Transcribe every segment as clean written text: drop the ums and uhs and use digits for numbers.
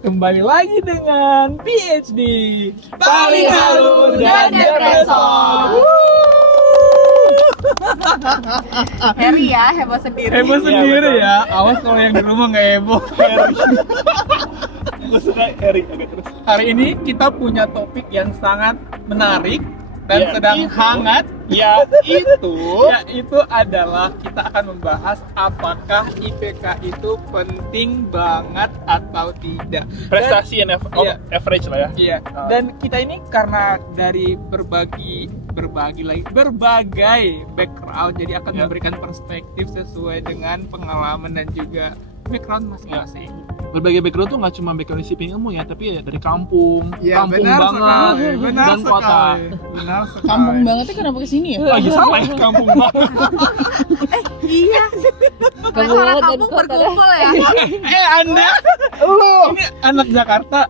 Kembali lagi dengan PhD Paling Halu dan Depresor. Harry ya, heboh sendiri. Heboh sendiri ya. Awas kalau yang di rumah nggak heboh. Gue suka Erik agak terus. Hari ini kita punya topik yang sangat menarik dan Ya, sedang itu. hangat. Yaitu adalah kita akan membahas apakah IPK itu penting banget atau tidak. Prestasi yang Iya. average lah ya. Iya. Dan kita ini karena dari berbagai background, jadi akan Ya. memberikan perspektif sesuai dengan pengalaman dan juga background masing-masing. Berbagai background tuh nggak cuma background disiplin ilmu ya, tapi ya dari kampung, Iya, kampung benar banget, sekali, benar dan kota. sekali. Benar sekali. Kampung bangetnya kenapa kesini ya? Lagi salah ya, kampung banget. Iya. Masalah kampung berkumpul ya. Anda, ini anak Jakarta,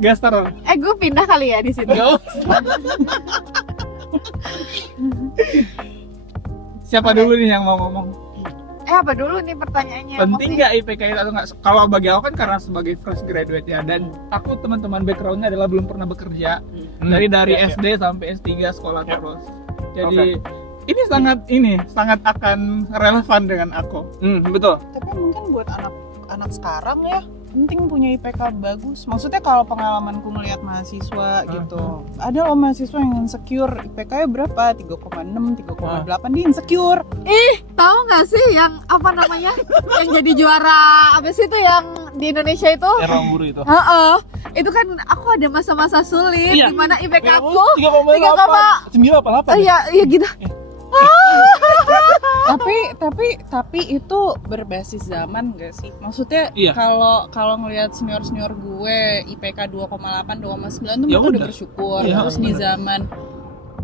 Gaster. Gue pindah kali ya di situ. Gak usah. Siapa dulu nih yang mau ngomong? Apa dulu nih pertanyaannya? Penting nggak IPK itu atau nggak? Kalau bagi aku kan karena sebagai fresh graduate ya, dan aku teman-teman backgroundnya adalah belum pernah bekerja dari Ya, SD sampai S3 sekolah Ya. terus. Jadi ini sangat akan relevan dengan aku. Betul. Tapi mungkin buat anak sekarang ya penting punya IPK bagus. Maksudnya kalau pengalamanku ngelihat mahasiswa gitu, ada loh mahasiswa yang insecure IPK-nya berapa? 3,6, 3,8 dia insecure. Tahu nggak sih yang apa namanya? Yang jadi juara apa sih itu yang di Indonesia itu? Ruang guru itu. Itu kan aku ada masa-masa sulit Iya. di mana IPK aku 3,8, 9,8. iya gitu. Tapi itu berbasis zaman gak sih? Maksudnya Iya. kalau ngelihat senior gue IPK 2,8, 2,9 tuh Ya mereka udah udah. bersyukur. Iya, Terus di bener. zaman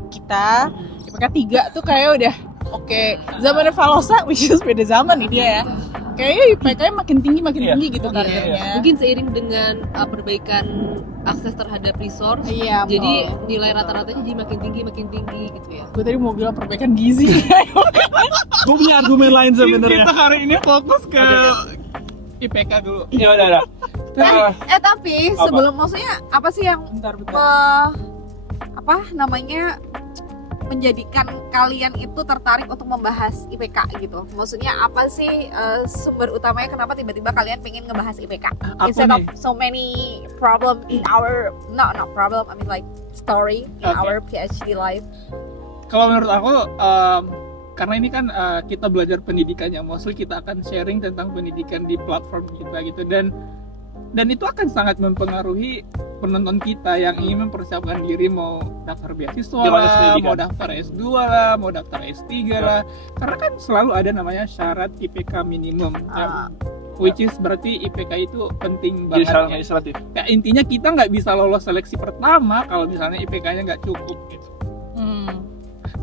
kita IPK 3 tuh kayak udah oke. Zamannya Falosa, which is beda zaman nih dia ya. Kayaknya IPK-nya makin tinggi Iya. gitu targetnya. Mungkin seiring dengan perbaikan akses terhadap resource, Iya. jadi nilai rata-ratanya jadi makin tinggi gitu ya. Gue tadi mau bilang perbaikan gizi. Gue punya argumen lain sebenarnya. Kita hari ini fokus ke IPK dulu. Ya udah. Tapi Apa? sebelum maksudnya apa sih yang Bentar. apa namanya menjadikan kalian itu tertarik untuk membahas IPK gitu? Maksudnya apa sih sumber utamanya kenapa tiba-tiba kalian pengen ngebahas IPK? Aku Instead of nih. so many problem in our not problem, I mean like story in Okay. our PhD life. Kalau menurut aku, karena ini kan kita belajar pendidikannya, mostly kita akan sharing tentang pendidikan di platform kita gitu, dan itu akan sangat mempengaruhi penonton kita yang ingin mempersiapkan diri mau daftar beasiswa Gimana lah, pendidikan? mau daftar S2 lah, mau daftar S3 lah, karena kan selalu ada namanya syarat IPK minimum, which is berarti IPK itu penting Jadi banget syarat ya. administratif. Ya, intinya kita nggak bisa lolos seleksi pertama kalau misalnya IPK-nya nggak cukup gitu.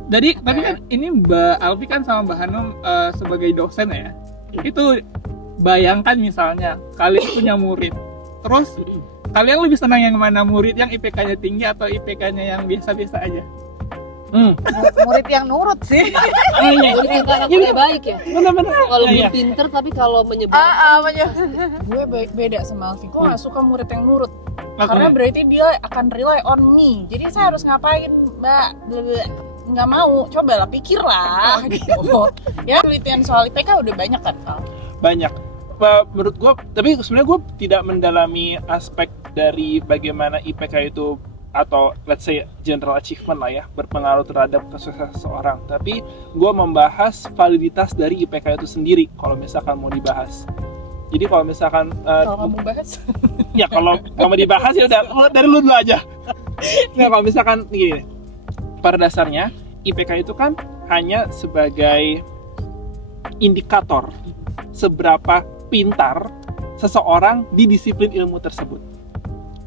Jadi tapi kan ini Mbak Alfi kan sama Mbak Hanum sebagai dosen ya. Itu bayangkan misalnya kalian punya murid, terus kalian lebih senang yang mana, murid yang IPK-nya tinggi atau IPK-nya yang biasa-biasa aja? Murid yang nurut sih. Murid yang karakternya baik ya. Benar-benar. Kalau Iya. belum pinter tapi kalau menyebar. Gue beda sama Alfi. Gue gak suka murid yang nurut. Makanya. Karena berarti dia akan rely on me. Jadi saya harus ngapain, Mbak? Nggak mau. Cobalah, pikirlah. Gitu. Ya, penelitian soal IPK udah banyak kan, Al? Banyak. Menurut gue, tapi sebenarnya gue tidak mendalami aspek dari bagaimana IPK itu atau let's say general achievement lah ya berpengaruh terhadap kesuksesan seseorang. Tapi gue membahas validitas dari IPK itu sendiri kalau misalkan mau dibahas. Jadi kalau misalkan Kalau kamu bahas. ya kalau mau dibahas ya udah dari lu dulu aja. Nah kalau misalkan gini, pada dasarnya IPK itu kan hanya sebagai indikator seberapa pintar seseorang di disiplin ilmu tersebut.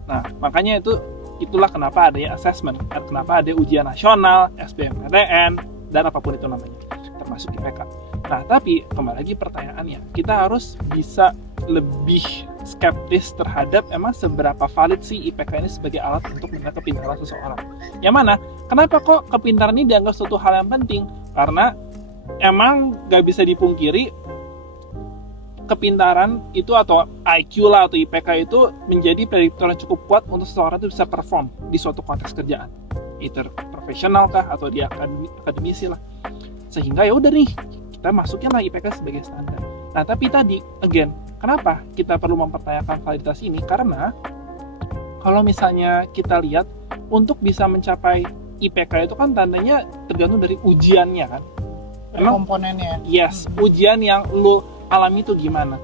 Nah, makanya itulah kenapa adanya assessment, kenapa ada ujian nasional, SBMPTN, dan apapun itu namanya, termasuk IPK. Nah, tapi kembali lagi pertanyaannya, kita harus bisa lebih skeptis terhadap emang seberapa valid sih IPK ini sebagai alat untuk menilai kepintaran seseorang. Yang mana? Kenapa kok kepintaran ini dianggap suatu hal yang penting? Karena emang gak bisa dipungkiri kepintaran itu atau IQ lah atau IPK itu menjadi prediktor yang cukup kuat untuk seseorang itu bisa perform di suatu konteks kerjaan, either profesional kah atau di akademisi lah. Sehingga ya udah nih kita masukin lah IPK sebagai standar. Nah tapi tadi again, kenapa kita perlu mempertanyakan validitas ini? Karena kalau misalnya kita lihat untuk bisa mencapai IPK itu kan tandanya tergantung dari ujiannya kan. Emang komponennya. yes, ujian yang lu alami itu gimana?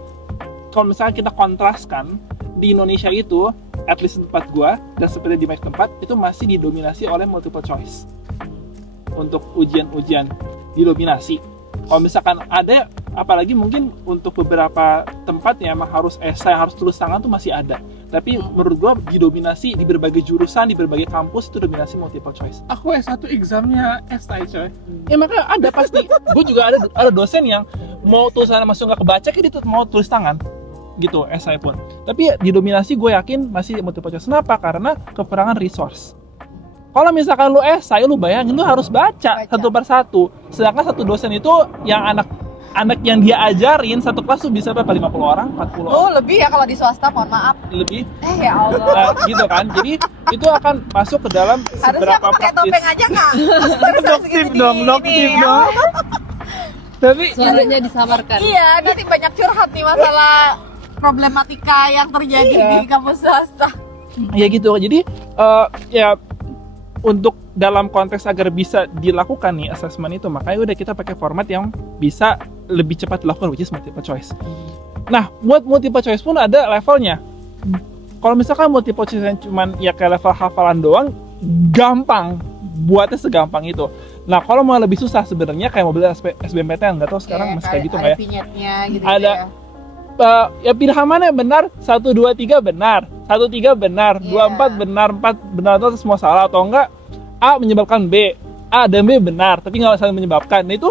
Kalau misalnya kita kontraskan di Indonesia itu, at least di tempat gua dan seperti di banyak tempat itu masih didominasi oleh multiple choice untuk ujian-ujian didominasi. Kalau misalkan ada, apalagi mungkin untuk beberapa tempat yang emang harus esai, harus tulis tangan tuh masih ada. Tapi menurut gua didominasi di berbagai jurusan, di berbagai kampus itu dominasi multiple choice. Aku S1 examnya SI coy. Ya makanya ada pasti. Gue juga ada dosen yang mau tulisannya masuk nggak kebaca, kayak dia mau tulis tangan gitu, esai pun. Tapi didominasi gue yakin masih multiple choice. Kenapa? Karena kekurangan resource. Kalau misalkan lu esai, lu bayangin lu harus baca satu persatu. Sedangkan satu dosen itu yang anak yang dia ajarin satu kelas tuh bisa berapa? 50 orang, 40 orang. Oh, lebih ya kalau di swasta, mohon maaf. Lebih. Ya Allah. Gitu kan. Jadi itu akan masuk ke dalam Harusnya seberapa aku pakai praktis. topeng aja Kak. Doktif dong, doktif dong. Tapi Suaranya disamarkan. Iya, nanti banyak curhat nih masalah problematika yang terjadi Iya. di kampus swasta. Ya gitu. Jadi ya untuk dalam konteks agar bisa dilakukan nih assessment itu, makanya udah kita pakai format yang bisa lebih cepat dilakukan, which is multiple choice. Nah, buat multiple choice pun ada levelnya. Kalau misalkan multiple choice yang cuman ya kayak level hafalan doang, gampang, buatnya segampang itu. Nah, kalau mau lebih susah sebenarnya kayak mobil SBMPTN, nggak tahu sekarang masih kayak gitu nggak ya? Vignette-nya gitu Ada. Ya pilihan mana yang benar? 1, 2, 3 benar, 1, 3 benar, 2, 4 benar, 4 benar atau semua salah, atau enggak A menyebabkan B, A dan B benar tapi nggak saling menyebabkan. Nah itu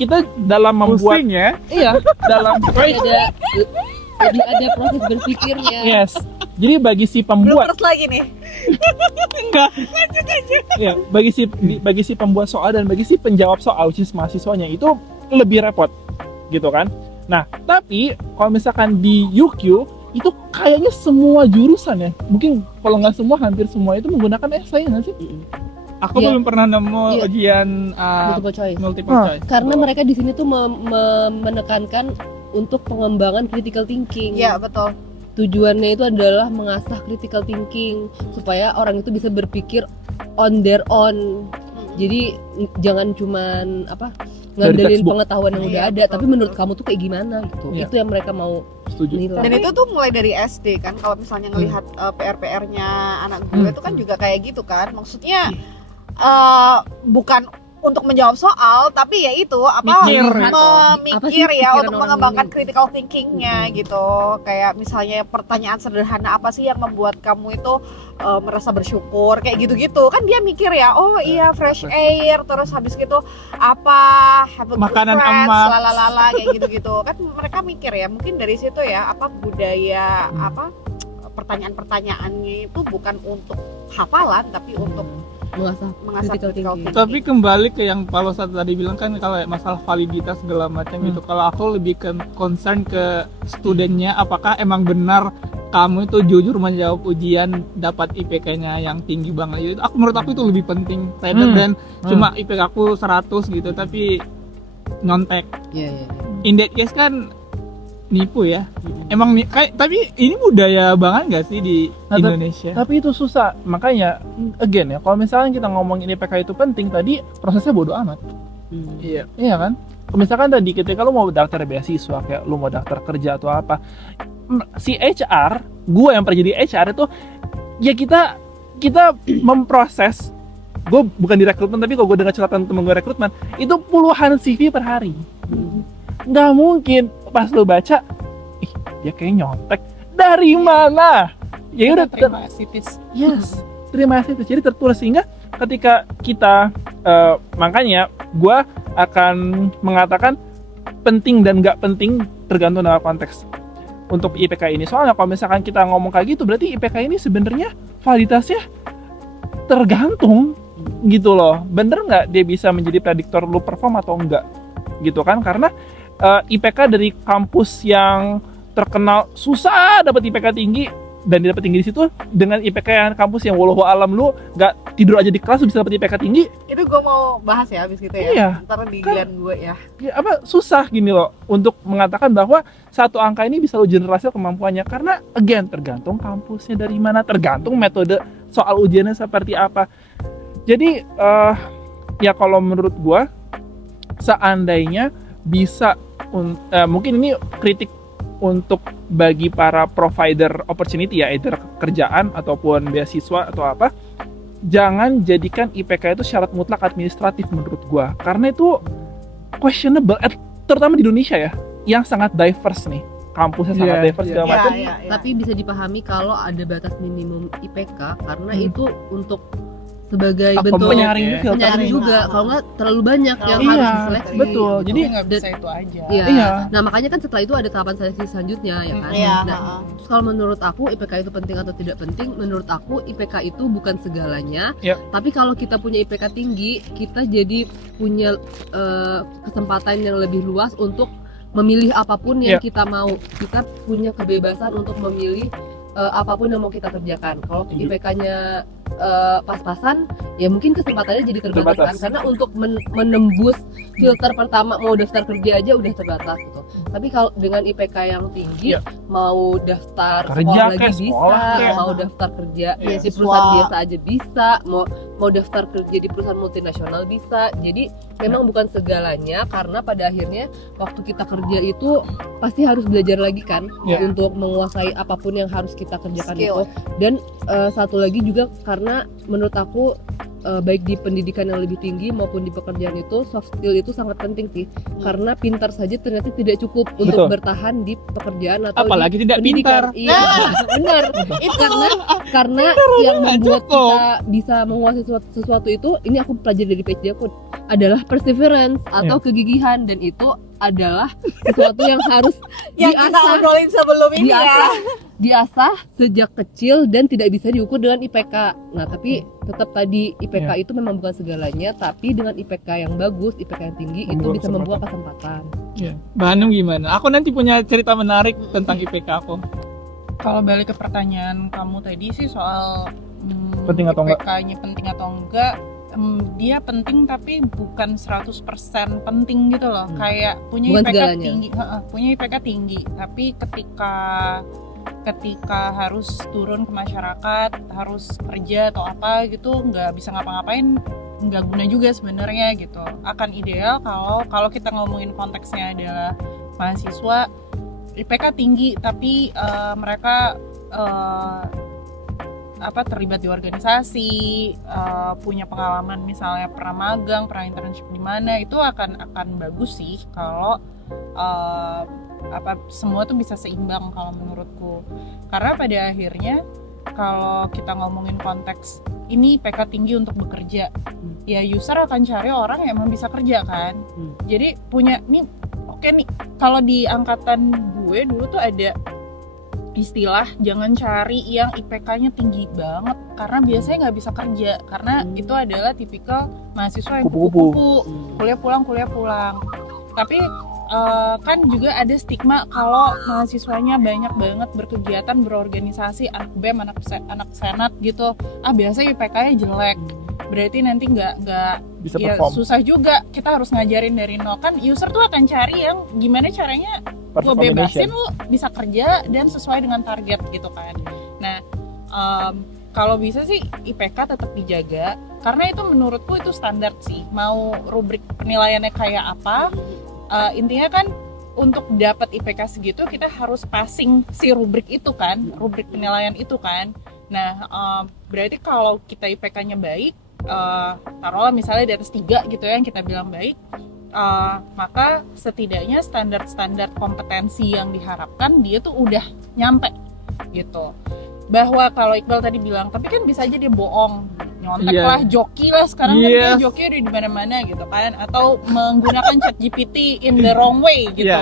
kita dalam membuat pusing ya. iya dalam Jadi ada proses berpikirnya. yes, jadi bagi si pembuat Terus lagi nih. ya, bagi si pembuat soal dan bagi si penjawab soal, which is mahasiswanya itu lebih repot gitu kan. Nah, tapi kalau misalkan di UQ itu kayaknya semua jurusan ya, mungkin kalau nggak semua, hampir semua itu menggunakan esai nggak sih? Aku Iya. belum pernah nemu Iya. ujian Multiple choice. multiple choice. Karena mereka di sini tuh menekankan untuk pengembangan critical thinking. Iya, betul. Tujuannya itu adalah mengasah critical thinking supaya orang itu bisa berpikir on their own. Jadi jangan cuman ngandelin textbook. pengetahuan yang udah Iya, ada, betul, tapi menurut betul. kamu tuh kayak gimana gitu. Iya. Itu yang mereka mau Setuju. nilai. Dan itu tuh mulai dari SD kan, kalau misalnya ngelihat PR-PR-nya anak gue itu kan juga kayak gitu kan. Maksudnya bukan untuk menjawab soal, tapi ya itu Mikir. memikir ya pikiran untuk orang mengembangkan ini? critical thinkingnya gitu. Kayak misalnya pertanyaan sederhana apa sih yang membuat kamu itu merasa bersyukur, kayak gitu-gitu kan dia mikir ya. Oh iya, fresh air, terus habis gitu apa, have a good Makanan friends, emak. lalalala kayak gitu-gitu kan mereka mikir ya. Mungkin dari situ ya budaya pertanyaan-pertanyaannya itu bukan untuk hafalan tapi untuk mengasah mengasah critical critical thinking. thinking. Tapi kembali ke yang Pak Losat tadi bilang kan, kalau masalah validitas segala macam gitu. Kalau aku lebih ke concern ke studennya, apakah emang benar kamu itu jujur menjawab ujian dapat IPK-nya yang tinggi banget. Aku menurut aku itu lebih penting rather than cuma IPK aku 100 gitu tapi nyontek. Iya. In that case kan nipu ya. Emang tapi ini budaya banget nggak sih di Indonesia? Tapi itu susah, makanya again ya, kalau misalnya kita ngomongin IPK itu penting, tadi prosesnya bodo amat. Iya. Iya kan? Misalkan tadi ketika lu mau daftar beasiswa, kayak lu mau daftar kerja atau apa, si HR, gue yang pernah jadi HR itu, ya kita memproses. Gue bukan di rekrutmen, tapi kalau gue dengar catatan temen gue rekrutmen, itu puluhan CV per hari. Nggak mungkin pas lu baca, ih dia kayak nyontek. Dari mana? Ya udah terima sitis. yes, terima kasih. Jadi tertulis, sehingga ketika kita makanya gue akan mengatakan penting dan nggak penting tergantung dengan konteks untuk IPK ini. Soalnya kalau misalkan kita ngomong kayak gitu, berarti IPK ini sebenarnya validitasnya tergantung gitu loh. Bener nggak dia bisa menjadi prediktor lu perform atau enggak gitu kan? Karena IPK dari kampus yang terkenal susah dapat IPK tinggi dan dia dapat tinggi di situ, dengan IPK yang kampus yang walau alam lu nggak tidur aja di kelas lu bisa dapat IPK tinggi. Itu gue mau bahas ya abis itu ya. Iya. Ntar di giliran gue ya. Ya, susah gini loh untuk mengatakan bahwa satu angka ini bisa lo generalisir kemampuannya, karena again tergantung kampusnya dari mana, tergantung metode soal ujiannya seperti apa. Jadi ya kalau menurut gua seandainya bisa mungkin ini kritik untuk bagi para provider opportunity ya, either kerjaan ataupun beasiswa atau apa, jangan jadikan IPK itu syarat mutlak administratif menurut gua, karena itu questionable, terutama di Indonesia ya, yang sangat diverse nih, kampusnya sangat diverse segala macam. Tapi bisa dipahami kalau ada batas minimum IPK karena itu untuk sebagai Apa, bentuk penyaring juga, kalau nggak terlalu banyak yang Iya, harus diseleksi. betul. gitu. Jadi nggak bisa itu aja. Iya. Iya. Nah makanya kan setelah itu ada tahapan seleksi selanjutnya ya kan. Iya. Nah, terus kalau menurut aku IPK itu penting atau tidak penting? Menurut aku IPK itu bukan segalanya. Yep. Tapi kalau kita punya IPK tinggi, kita jadi punya kesempatan yang lebih luas untuk memilih apapun yang kita mau. Kita punya kebebasan untuk memilih apapun yang mau kita kerjakan. Kalau IPK-nya pas-pasan, ya mungkin kesempatannya jadi terbatas. Karena untuk menembus filter pertama mau daftar kerja aja udah terbatas gitu. Tapi kalau dengan IPK yang tinggi, mau daftar kerja sekolah lagi bisa, mau daftar kerja di perusahaan biasa aja bisa, mau daftar kerja di perusahaan multinasional bisa. Jadi memang bukan segalanya, karena pada akhirnya waktu kita kerja itu pasti harus belajar lagi kan untuk menguasai apapun yang harus kita kerjakan itu. Dan satu lagi juga karena menurut aku baik di pendidikan yang lebih tinggi maupun di pekerjaan itu soft skill itu sangat penting sih, karena pintar saja ternyata tidak cukup untuk bertahan di pekerjaan atau apalagi di tidak pendidikan. pintar. Iya, benar. Karena yang membuat kita bisa menguasai sesuatu itu, ini aku pelajari dari PhD aku, adalah perseverance atau kegigihan, dan itu adalah sesuatu yang harus Yang kita obrolin sebelum ini diasah sejak kecil dan tidak bisa diukur dengan IPK. Nah, tapi tetap tadi IPK itu memang bukan segalanya, tapi dengan IPK yang bagus, IPK yang tinggi itu bisa membuka kesempatan. Mbak Hanum gimana? Aku nanti punya cerita menarik tentang IPK aku. Kalau balik ke pertanyaan kamu tadi sih soal Penting atau enggak? IPK-nya penting atau enggak, dia penting tapi bukan 100% penting gitu loh. Kayak punya Bukan IPK segalanya. tinggi, punya IPK tinggi, tapi ketika harus turun ke masyarakat, harus kerja atau apa gitu, nggak bisa ngapa-ngapain, nggak guna juga sebenarnya gitu. Akan ideal kalau kita ngomongin konteksnya adalah mahasiswa IPK tinggi tapi mereka terlibat di organisasi, punya pengalaman misalnya pernah magang, pernah internship di mana, itu akan bagus sih kalau semua tuh bisa seimbang kalau menurutku. Karena pada akhirnya kalau kita ngomongin konteks ini IPK tinggi untuk bekerja, ya user akan cari orang yang emang bisa kerja kan. Jadi punya nih, oke nih, kalau di angkatan gue dulu tuh ada istilah jangan cari yang IPK-nya tinggi banget, karena biasanya nggak bisa kerja, karena itu adalah tipikal mahasiswa yang kupu-kupu, kuliah pulang. Tapi kan juga ada stigma kalau mahasiswanya banyak banget berkegiatan, berorganisasi, anak BEM, anak senat gitu, biasanya IPK-nya jelek, berarti nanti nggak bisa ya perform. susah juga, kita harus ngajarin dari nol kan. User tuh akan cari yang gimana caranya gue bebasin lu bisa kerja dan sesuai dengan target gitu kan. Nah kalau bisa sih IPK tetap dijaga, karena itu menurutku itu standar sih, mau rubrik penilaiannya kayak apa, intinya kan untuk dapat IPK segitu kita harus passing si rubrik itu kan, rubrik penilaian itu kan. Nah berarti kalau kita IPK-nya baik, taruhlah misalnya di atas 3 gitu ya, yang kita bilang baik, maka setidaknya standar-standar kompetensi yang diharapkan dia tuh udah nyampe gitu. Bahwa kalau Iqbal tadi bilang, tapi kan bisa aja dia bohong, nyontek lah, joki lah, sekarang kan dia joki udah di mana-mana gitu kan, atau menggunakan ChatGPT in the wrong way gitu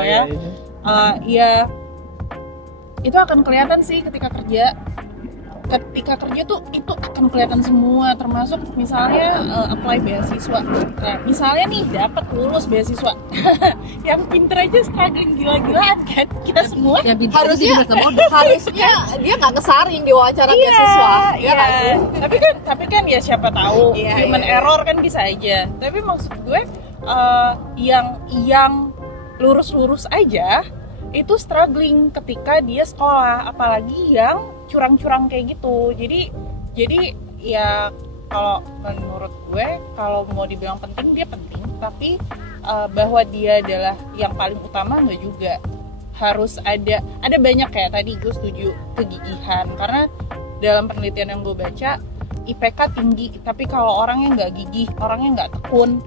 ya itu akan kelihatan sih ketika kerja. ketika kerja tuh itu akan kelihatan semua, termasuk misalnya apply beasiswa. Nah, misalnya nih dapat lulus beasiswa, yang pinter aja struggling gila-gilaan kan kita semua. Yang pintar Harusnya- jadi masa modal. Harusnya dia nggak ngesaring di wawancara beasiswa. Iya. nggak sih? Tapi kan ya siapa tahu Iya, human iya. error kan bisa aja. Tapi maksud gue yang lurus-lurus aja itu struggling ketika dia sekolah, apalagi yang curang-curang kayak gitu. Jadi ya kalau menurut gue kalau mau dibilang penting dia penting, tapi bahwa dia adalah yang paling utama nggak juga. Harus ada banyak kayak tadi gue setuju kegigihan, karena dalam penelitian yang gue baca IPK tinggi tapi kalau orangnya nggak gigih, orangnya nggak tekun,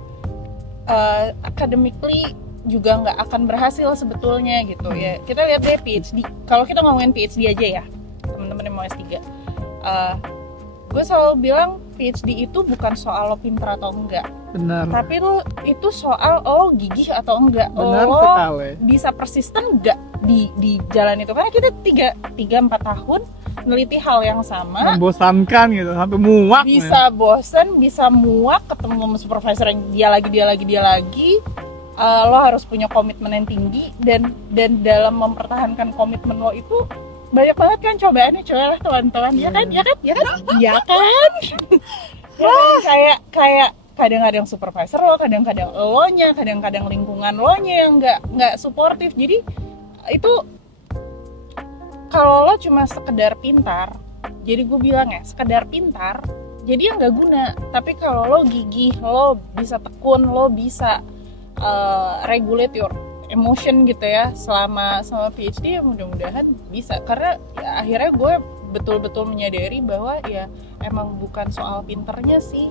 academically juga nggak akan berhasil sebetulnya gitu ya. Kita lihat deh PhD, kalau kita ngomongin PhD aja ya teman-teman yang mau S3, gue selalu bilang PhD itu bukan soal lo pintar atau enggak, Benar. tapi itu soal lo gigih atau enggak, Benar lo sekali. bisa persisten enggak di jalan itu, karena kita 3-4 tahun neliti hal yang sama, Membosankan gitu, sampai muak. bisa bosen, bisa muak, ketemu sama supervisor yang dia lagi, lo harus punya komitmen yang tinggi, dan dalam mempertahankan komitmen lo itu banyak banget kan cobaannya, cobalah teman-teman. Ya kan kayak kadang-kadang supervisor lo, kadang-kadang elonya, kadang-kadang lingkungan lo nya yang nggak suportif. Jadi itu kalau lo cuma sekedar pintar, jadi gue bilang ya sekedar pintar, jadi yang nggak guna. Tapi kalau lo gigih, lo bisa tekun, lo bisa regulate your emotion gitu ya selama PhD, ya mudah-mudahan bisa. Karena ya, akhirnya gue betul-betul menyadari bahwa ya emang bukan soal pinternya sih,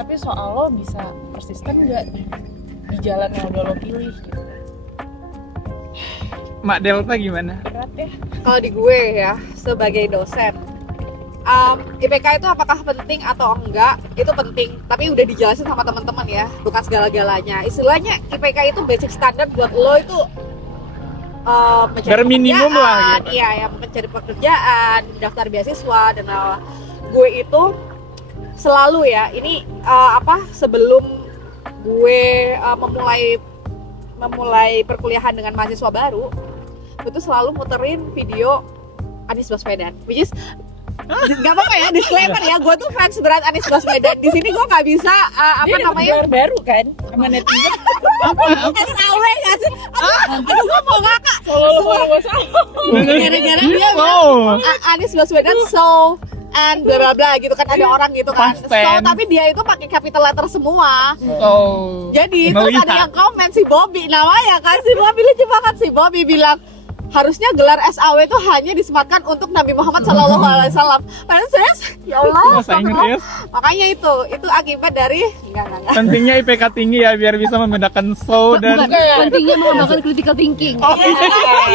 tapi soal lo bisa persisten nggak di jalan yang udah lo pilih gitu. Mak Delta gimana? Berat ya. Kalau di gue ya sebagai dosen, IPK itu apakah penting atau enggak, itu penting, tapi udah dijelasin sama teman-teman ya, bukan segala-galanya. Istilahnya IPK itu basic standar buat lo itu mencari Bare minimum pekerjaan, lah gitu. iya ya, mencari pekerjaan, daftar beasiswa dan lain-lain. Gue itu selalu ya, ini sebelum gue memulai perkuliahan dengan mahasiswa baru, gue tuh selalu muterin video Anies Baswedan, which is nggak apa-apa ya, disclaimer ya, gue tuh fans berat Anies Baswedan. Di sini gue nggak bisa Dia dapet gelar baru kan sama netizen. SAW nggak sih? Aduh gue mau ngakak. Solo Gara-gara dia Oh. Anies Baswedan so and bla bla bla gitu kan, ada orang gitu kan. Past So tense. tapi dia itu pakai capital letter semua. Oh. Jadi terus Melihat. ada yang komen si Bobby namanya kan, si Bobby lucu banget, si Bobby bilang harusnya gelar SAW itu hanya disematkan untuk Nabi Muhammad SAW. Padahal serius, ya Allah. Bahasa Inggris. Makanya itu akibat dari enggak. Pentingnya IPK tinggi ya biar bisa membedakan so dan Bukan, pentingnya mengembangkan critical thinking. Oh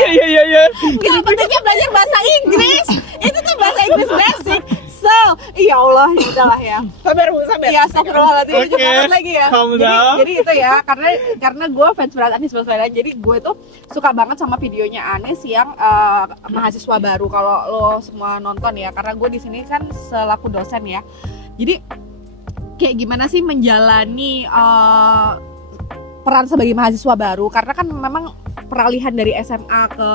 iya. Enggak, pentingnya belajar bahasa Inggris. Itu tuh bahasa Inggris basic. So, ya Allah, ya udahlah ya. Sabar. Iya, astagfirullahaladzim, lucu Oke, banget lagi ya. calm down. Jadi itu ya, karena gue fans berat Anies Baswedan, jadi gue tuh suka banget sama videonya Anies yang mahasiswa baru. Kalau lo semua nonton ya, karena gue di sini kan selaku dosen ya. Jadi kayak gimana sih menjalani peran sebagai mahasiswa baru, karena kan memang peralihan dari SMA ke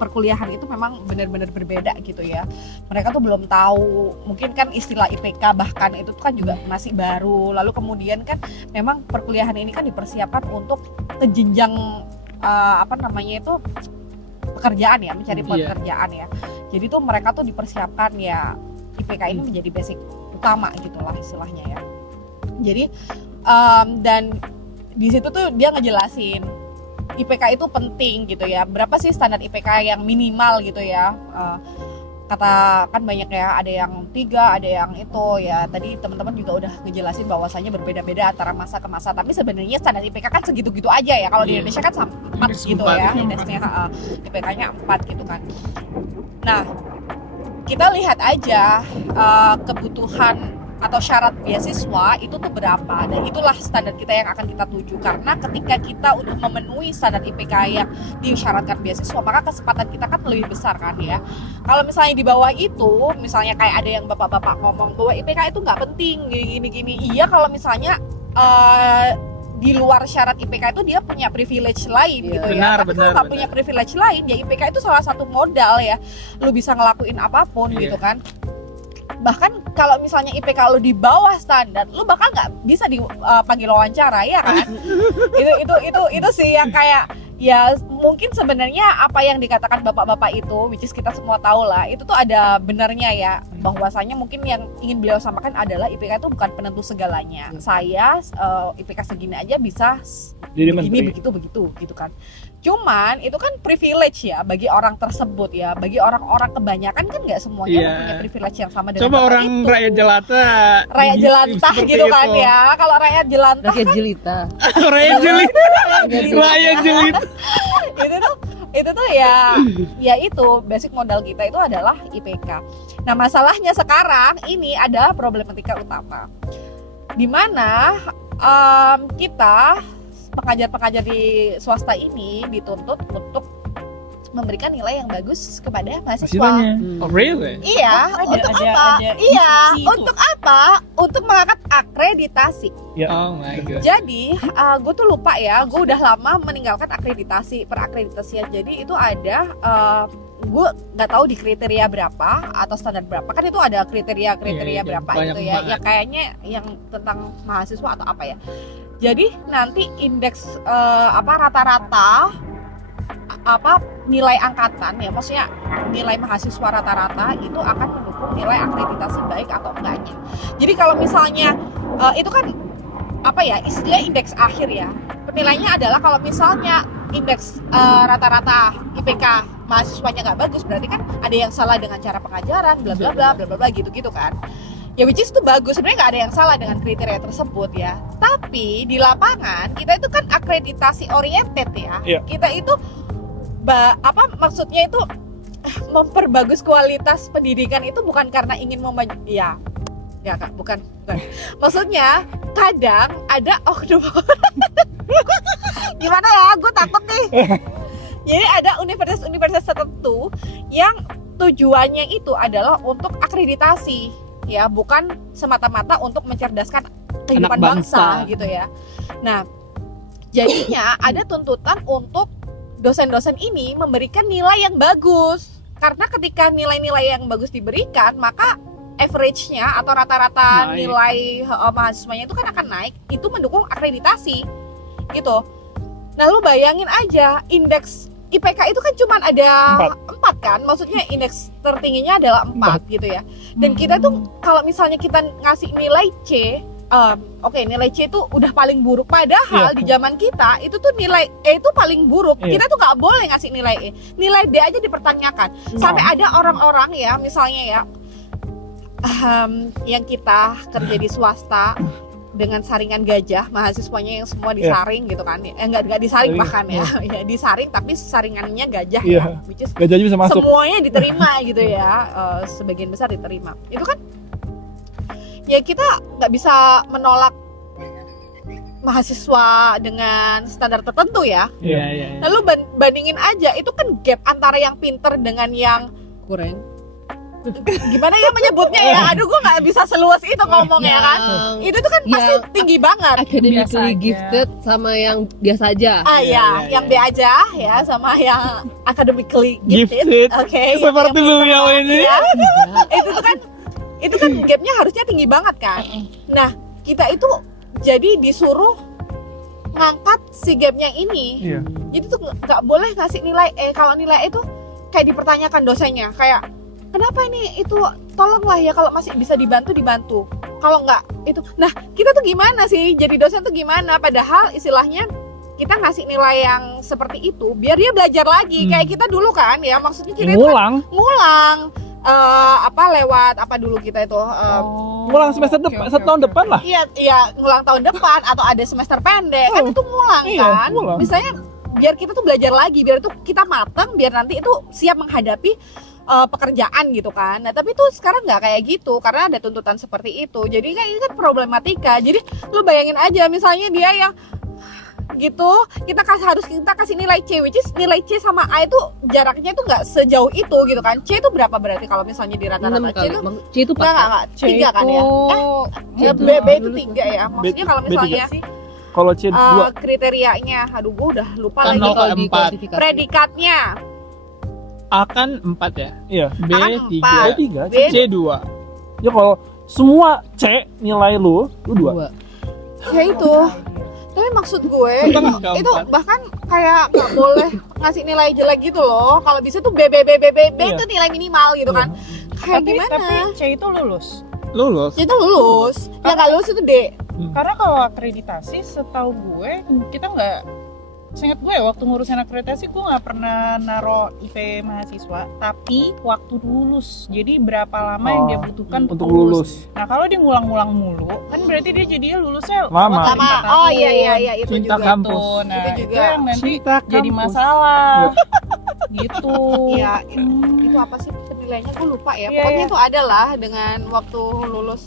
perkuliahan itu memang benar-benar berbeda gitu ya. Mereka tuh belum tahu, mungkin kan istilah IPK bahkan itu kan juga masih baru. Lalu kemudian kan memang perkuliahan ini kan dipersiapkan untuk ke jenjang pekerjaan ya, mencari pekerjaan ya. Jadi tuh mereka tuh dipersiapkan ya, IPK ini menjadi basic utama gitulah istilahnya ya. Jadi dan di situ tuh dia ngejelasin IPK itu penting gitu ya. Berapa sih standar IPK yang minimal gitu ya? Kata kan banyak ya, ada yang 3, ada yang itu ya. Tadi teman-teman juga udah ngejelasin bahwasanya berbeda-beda antara masa ke masa. Tapi sebenarnya standar IPK kan segitu-gitu aja ya. Kalau di Indonesia kan 4 gitu ya. Indeksnya IPK-nya 4 gitu kan. Nah, kita lihat aja kebutuhan atau syarat beasiswa itu tuh berapa, dan itulah standar kita yang akan kita tuju. Karena ketika kita udah memenuhi standar IPK yang disyaratkan beasiswa, maka kesempatan kita kan lebih besar kan ya. Kalau misalnya di bawah itu, misalnya kayak ada yang bapak-bapak ngomong bahwa IPK itu nggak penting gini-gini, iya kalau misalnya di luar syarat IPK itu dia punya privilege lain gitu benar, ya. Tapi kalau nggak punya privilege lain, ya IPK itu salah satu modal ya. Lu bisa ngelakuin apapun gitu kan. Bahkan kalau misalnya IPK lu di bawah standar, lu bakal nggak bisa dipanggil wawancara ya kan. itu sih yang kayak ya mungkin sebenarnya apa yang dikatakan bapak-bapak itu, which is kita semua tahu lah, itu tuh ada benarnya ya, bahwasanya mungkin yang ingin beliau sampaikan adalah IPK itu bukan penentu segalanya. Saya IPK segini aja bisa begini begitu gitu kan. Cuman itu kan privilege ya bagi orang tersebut ya, bagi orang-orang kebanyakan kan nggak semuanya punya privilege yang sama dengan coba orang itu. rakyat jelata Gitu kan ya. Kalau rakyat jelantah Rakyat jelita. rakyat jelit itu tuh ya itu basic modal kita itu adalah IPK. Nah masalahnya sekarang ini ada problematika utama, di mana kita pengajar-pengajar di swasta ini dituntut untuk memberikan nilai yang bagus kepada mahasiswa. Oh really? Iya, untuk apa? Untuk apa? Untuk mengangkat akreditasi. Oh my god. Jadi, gue tuh lupa ya, gue udah lama meninggalkan perakreditasian. Jadi itu ada, gue nggak tahu di kriteria berapa atau standar berapa. Kan itu ada kriteria berapa gitu ya. Ya kayaknya yang tentang mahasiswa atau apa ya. Jadi nanti indeks rata-rata nilai angkatan ya, maksudnya nilai mahasiswa rata-rata itu akan mendukung nilai akreditasi baik atau enggaknya. Jadi kalau misalnya itu kan istilah indeks akhir ya. Penilaiannya adalah kalau misalnya indeks rata-rata IPK mahasiswanya nggak bagus, berarti kan ada yang salah dengan cara pengajaran, bla bla bla bla bla gitu kan. Ya which is itu bagus, sebenarnya nggak ada yang salah dengan kriteria tersebut ya. Tapi di lapangan kita itu kan akreditasi oriented ya. Kita itu maksudnya itu memperbagus kualitas pendidikan itu bukan karena ingin bukan. Maksudnya kadang ada gimana ya, gue takut nih. Jadi ada universitas tertentu yang tujuannya itu adalah untuk akreditasi ya, bukan semata-mata untuk mencerdaskan kehidupan bangsa gitu ya. Nah, jadinya ada tuntutan untuk dosen-dosen ini memberikan nilai yang bagus. Karena ketika nilai-nilai yang bagus diberikan, maka average-nya atau rata-rata nilai mahasiswanya itu kan akan naik. Itu mendukung akreditasi gitu. Nah, lu bayangin aja, indeks IPK itu kan cuma ada 4 kan, maksudnya indeks tertingginya adalah 4 gitu ya. Dan kita tuh kalau misalnya kita ngasih nilai C, nilai C itu udah paling buruk, padahal di zaman kita itu tuh nilai E itu paling buruk. Kita tuh nggak boleh ngasih nilai E, nilai D aja dipertanyakan. Sampai ada orang-orang ya, misalnya ya, yang kita kerja di swasta dengan saringan gajah, mahasiswanya yang semua disaring gitu kan, enggak disaring bahkan ya, disaring tapi saringannya gajah ya, which is gajahnya bisa masuk, semuanya diterima gitu ya, sebagian besar diterima. Itu kan ya kita nggak bisa menolak mahasiswa dengan standar tertentu ya. Lalu bandingin aja, itu kan gap antara yang pinter dengan yang kurang. Gimana ya menyebutnya ya, aduh gue nggak bisa seluas itu ngomong ya kan. Itu tuh kan pasti tinggi banget. Academically gifted sama yang biasa aja. Yang B aja ya, sama yang academically gifted. Oke. Seperti lu ya ini. Itu kan gapnya harusnya tinggi banget kan. Nah, kita itu jadi disuruh ngangkat si gapnya ini. Jadi tuh nggak boleh ngasih nilai E. Kalau nilai E itu kayak dipertanyakan dosennya, kayak kenapa ini itu, tolonglah ya kalau masih bisa dibantu. Kalau nggak itu, nah kita tuh gimana sih jadi dosen tuh gimana? Padahal istilahnya kita ngasih nilai yang seperti itu biar dia belajar lagi, kayak kita dulu kan ya, maksudnya kita ngulang lewat apa dulu kita itu ngulang semester depan, tahun depan lah. Iya ngulang tahun depan atau ada semester pendek kan itu ngulang kan. Misalnya biar kita tuh belajar lagi, biar itu kita matang, biar nanti itu siap menghadapi pekerjaan gitu kan. Nah tapi tuh sekarang nggak kayak gitu karena ada tuntutan seperti itu. Jadi kan ini kan problematika. Jadi lu bayangin aja misalnya dia yang gitu kita kasih nilai C, which is nilai C sama A itu jaraknya itu nggak sejauh itu gitu kan. C itu berapa berarti kalau misalnya di rata-rata? 6 C kali. itu C itu pas. enggak, 3 kan ya? B itu 3 ya. Maksudnya kalau misalnya Kalau C2 kriterianya, aduh gue udah lupa Kan lagi. Kalau di 0,4. kuantifikasi. Predikatnya A kan 4 ya, iya. B A kan 3, 3 B C 2. ya kalau semua C nilai lu 2. ya itu. Tapi maksud gue Kan itu keempat. bahkan kayak nggak boleh ngasih nilai jelek gitu loh. Kalau bisa tuh B Iya. itu nilai minimal gitu kan. Kayak gimana? Tapi C itu lulus. Lulus. Itu lulus. Yang nggak lulus itu D. Karena kalau akreditasi setahu gue kita nggak, seingat gue waktu ngurusin akreditasi gue nggak pernah naro IP mahasiswa, tapi waktu lulus. Jadi berapa lama yang dia butuhkan Untuk lulus. Nah kalau dia ngulang-ngulang mulu, kan berarti dia jadinya lulusnya Lama. lewat Lama. 5 tahun. Oh iya itu Cinta juga. kampus. Tuh, nah Itu itu, juga. yang nanti Cinta jadi kampus. masalah. Gitu. Iya, itu apa sih penilaiannya? Gue lupa ya. Iya, Pokoknya iya. itu ada lah dengan waktu lulus.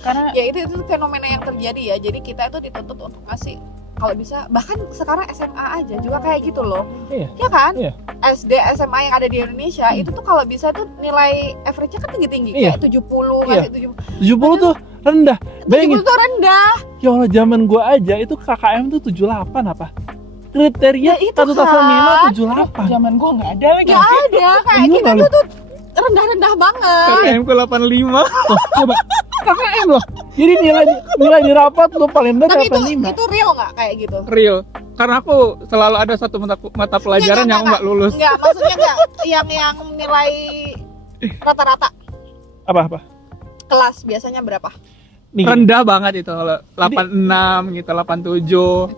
Karena Ya itu fenomena yang terjadi ya. Jadi kita itu dituntut untuk ngasih kalau bisa, bahkan sekarang SMA aja juga kayak gitu loh. Iya. Ya kan? Iya. SD, SMA yang ada di Indonesia itu tuh kalau bisa tuh nilai average-nya kan tinggi-tinggi Iya. kayak 70, Iya. kayak 70. 70 tuh rendah. Bayangin, 70 tuh rendah. ya Allah zaman gua aja itu KKM tuh 78 apa? Kriteria Ya, itu satu tahun kan. minimal 78. zaman gue nggak ada lagi. Gak ada kayak Iya, kita lalu. tuh rendah-rendah banget. KKM ke 85. Tuh, coba KKM loh. Jadi nilai di rapat tuh paling rendah Tapi 85. itu real nggak kayak gitu? Real. Karena aku selalu ada satu mata pelajaran yang Enggak. nggak lulus. Enggak, maksudnya enggak yang nilai rata-rata Apa? kelas biasanya berapa? Nih, Rendah banget itu kalau 86 gitu, 87.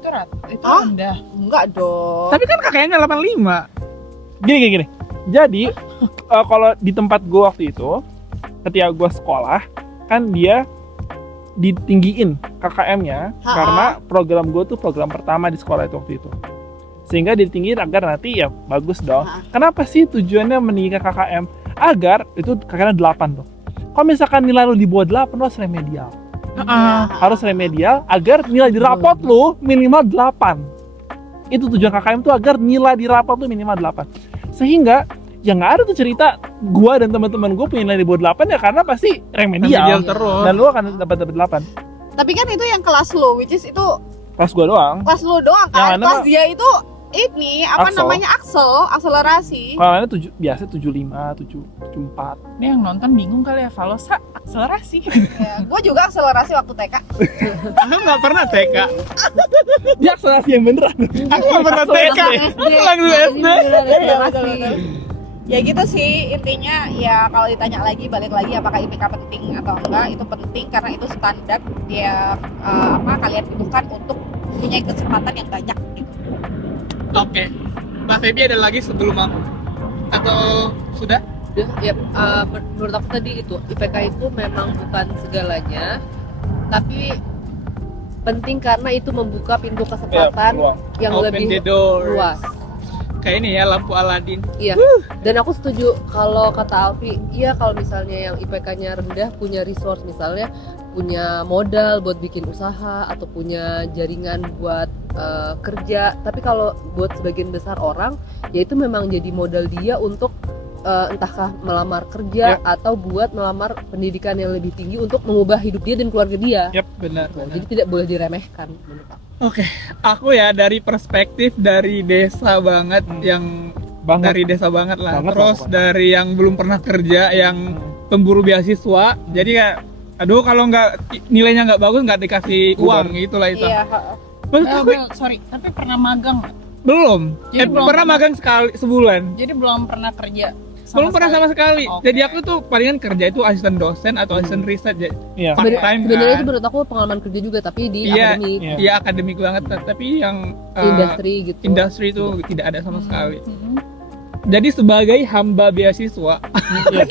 Itu Hah? rendah. Enggak dong. Tapi kan KKM-nya 85. gini. Jadi kalau di tempat gua waktu itu, ketika gua sekolah, kan dia ditinggiin KKM-nya Ha-ha. karena program gua tuh program pertama di sekolah itu waktu itu. Sehingga ditinggiin agar nanti ya bagus dong. Ha-ha. Kenapa sih tujuannya meninggikan KKM? Agar itu KKM 8 tuh. Kalau misalkan nilai lu di bawah 8 lu harus remedial. Harus remedial agar nilai di rapot lu minimal 8. Itu tujuan KKM tuh agar nilai di rapot lu minimal 8. Sehingga ya nggak ada tuh cerita gua dan teman-teman gua punya nilai di bawah 8 ya karena pasti Remedial remedial. terus. Dan lu akan dapat 8. Tapi kan itu yang kelas lu, which is itu Pas gua doang. kelas lu doang kan. Yang mana Kelas mah- dia itu ini apa Aksel. namanya akselerasi. Kalau lainnya biasa 75, 74. Ini yang nonton bingung kali ya, Valosa akselerasi. Ya, gue juga akselerasi waktu TK. Aku nggak pernah TK. Dia akselerasi yang beneran. Aku nggak pernah TK. Langsung SD. Ya gitu sih intinya, ya kalau ditanya lagi balik lagi apakah IPK penting atau enggak, itu penting karena itu standar ya kalian butuhkan untuk punya kesempatan yang banyak gitu. Oke. Mbak Feby ada lagi sebelum aku? Atau sudah? Ya, menurut aku tadi itu IPK itu memang bukan segalanya, tapi penting karena itu membuka pintu kesempatan peluang. yang Open lebih the doors. luas. Kayak ini ya lampu Aladin. Iya. Dan aku setuju kalau kata Alfi, iya kalau misalnya yang IPK-nya rendah punya resource, misalnya punya modal buat bikin usaha atau punya jaringan buat kerja. Tapi kalau buat sebagian besar orang, ya itu memang jadi modal dia untuk entahkah melamar kerja atau buat melamar pendidikan yang lebih tinggi untuk mengubah hidup dia dan keluarga dia. Yap, benar. Jadi tidak boleh diremehkan menurut aku. Oke, aku ya dari perspektif dari desa banget yang dari desa banget lah. Banget Terus lah, dari yang belum pernah kerja, yang pemburu beasiswa. Jadi kayak aduh kalau nilainya nggak bagus nggak dikasih uang itulah itu. Iya. Menurut aku Sorry, tapi pernah magang nggak? belum. Jadi belum pernah magang sekali sebulan. Jadi belum pernah kerja. Belum pernah sama sekali. Oke. Jadi aku tuh palingan kerja itu asisten dosen atau asisten riset. Iya. Part time Sebenarnya kan. itu menurut aku pengalaman kerja juga, tapi di Iya, akademik, Iya. Iya akademik banget, tapi yang industri gitu. industri itu tidak ada sama sekali. Mhm. Jadi sebagai hamba beasiswa, Iya,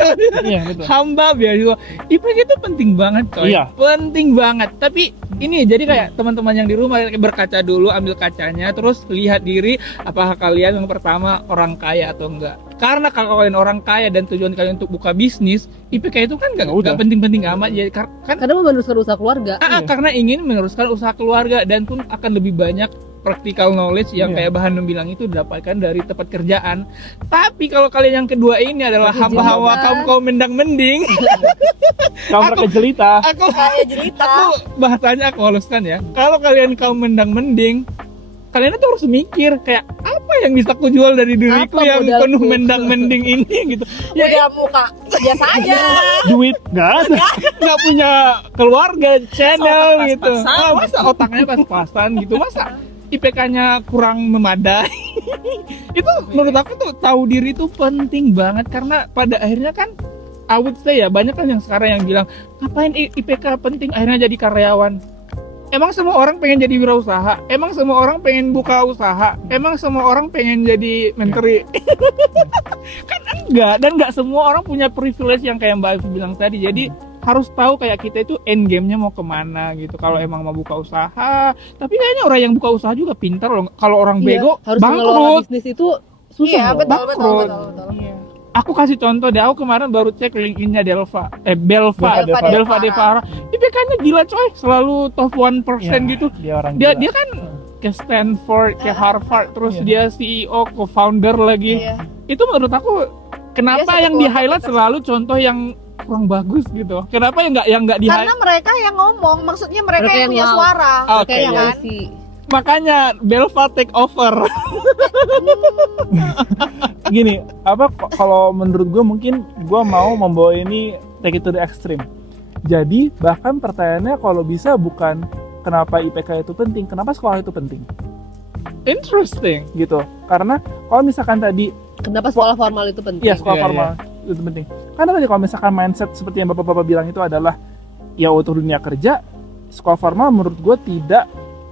betul. hamba beasiswa, IPK itu penting banget coy. Iya. Penting banget. Tapi ini jadi kayak teman-teman yang di rumah berkaca dulu, ambil kacanya, terus lihat diri apakah kalian yang pertama orang kaya atau enggak. Karena kalau kalian orang kaya dan tujuan kalian untuk buka bisnis, IPK itu kan nggak penting-penting amat, jadi kan Karena meneruskan usaha keluarga. karena ingin meneruskan usaha keluarga dan pun akan lebih banyak practical knowledge yang kayak Bahanum bilang itu didapatkan dari tempat kerjaan. Tapi kalau kalian yang kedua ini adalah hamba-hamba kaum mendang-mending, Kamu mereka jelita. aku jelita. bahasanya aku haluskan ya. Kalau kalian kaum mendang-mending, kalian itu harus mikir kayak apa yang bisa aku jual dari diriku Apa yang modalku? penuh mendang-mending ini gitu. Ya Udah muka biasa aja. Duit nggak ada. nggak punya keluarga, channel Otak gitu. pas-pasan. Masa otaknya pas-pasan gitu, masa IPK-nya kurang memadai. Itu menurut aku tuh tahu diri itu penting banget karena pada akhirnya kan I would say ya, banyak kan yang sekarang yang bilang ngapain IPK penting akhirnya jadi karyawan. Emang semua orang pengen jadi wirausaha? Emang semua orang pengen buka usaha? Emang semua orang pengen jadi menteri? Kan enggak, dan enggak semua orang punya privilege yang kayak Mbak Alfi bilang tadi. Jadi harus tahu kayak kita itu end game-nya mau kemana gitu. Kalau emang mau buka usaha, tapi kayaknya orang yang buka usaha juga pintar loh. Kalau orang bego, harus mengelola bangkrut. bisnis itu susah Iya, loh. betul. Bangkrut. Aku kasih contoh deh, aku kemarin baru cek LinkedIn-nya Belva Devara. IPK-nya gila coy, selalu top 1% gitu. Dia orang Dia gila. dia kan ke Stanford, ke Harvard, terus Iya. dia CEO, co-founder lagi. Iya. Itu menurut aku kenapa Dia yang di satu highlight selalu contoh yang kurang bagus gitu. Kenapa yang nggak di Karena mereka yang ngomong, maksudnya mereka Mereka yang yang punya mau. suara. Oke, Iya Kayak kan? sih. Makanya Belva take over. Gini, kalau menurut gue mungkin gue mau membawa ini take it to the extreme. Jadi bahkan pertanyaannya kalau bisa bukan kenapa IPK itu penting, kenapa sekolah itu penting Interesting. gitu. Karena kalau misalkan tadi Kenapa sekolah formal itu penting? ya sekolah Iya, formal itu penting. Karena tadi kalau misalkan mindset seperti yang bapak-bapak bilang itu adalah ya untuk dunia kerja, sekolah formal menurut gue tidak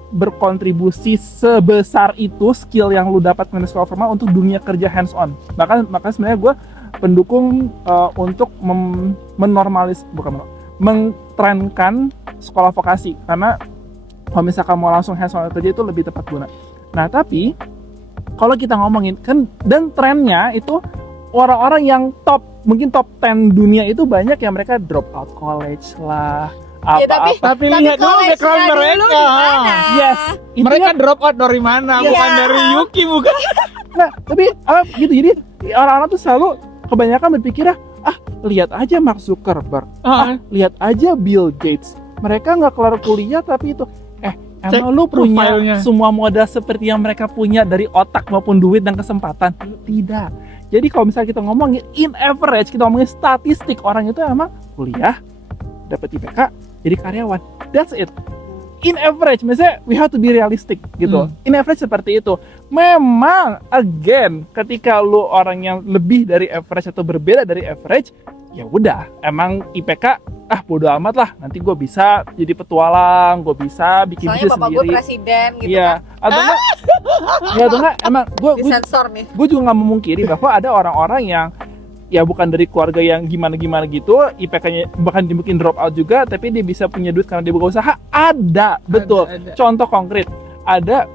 berkontribusi sebesar itu skill yang lu dapat dari sekolah formal untuk dunia kerja hands on. Makanya sebenarnya gue pendukung untuk mentrenkan sekolah vokasi, karena kalau misalkan mau langsung hands on kerja itu lebih tepat guna. Nah tapi kalau kita ngomongin kan, dan trennya itu orang-orang yang mungkin top 10 dunia itu banyak yang mereka drop out college lah, Ya, Tapi lihat dulu college-nya background dulu mereka. di mana? Yes, itu Mereka drop out dari mana? Iya. Bukan dari Yuki, bukan. nah, tapi gitu. Jadi orang-orang tuh selalu kebanyakan berpikirnya, lihat aja Mark Zuckerberg, lihat aja Bill Gates. Mereka nggak kelar kuliah tapi itu, Cek emang lu punya profilnya. semua modal seperti yang mereka punya dari otak maupun duit dan kesempatan? Tidak. Jadi kalau misalnya kita ngomongin in average, kita ngomongin statistik, orang itu emang kuliah, dapat IPK, jadi karyawan. That's it. In average, misalnya we have to be realistic gitu. In average seperti itu. Memang, again, ketika lu orang yang lebih dari average atau berbeda dari average, ya udah, emang IPK bodo amat lah. Nanti gue bisa jadi petualang, gue bisa bikin Soalnya bisnis bapak gue sendiri. presiden gitu Iya, kan. atau enggak, emang gue Disensor nih. juga nggak memungkiri bahwa ada orang-orang yang ya bukan dari keluarga yang gimana-gimana gitu, IPK-nya bahkan mungkin drop out juga, tapi dia bisa punya duit karena dia buka usaha. Ada, betul. Ada. Contoh konkret, ada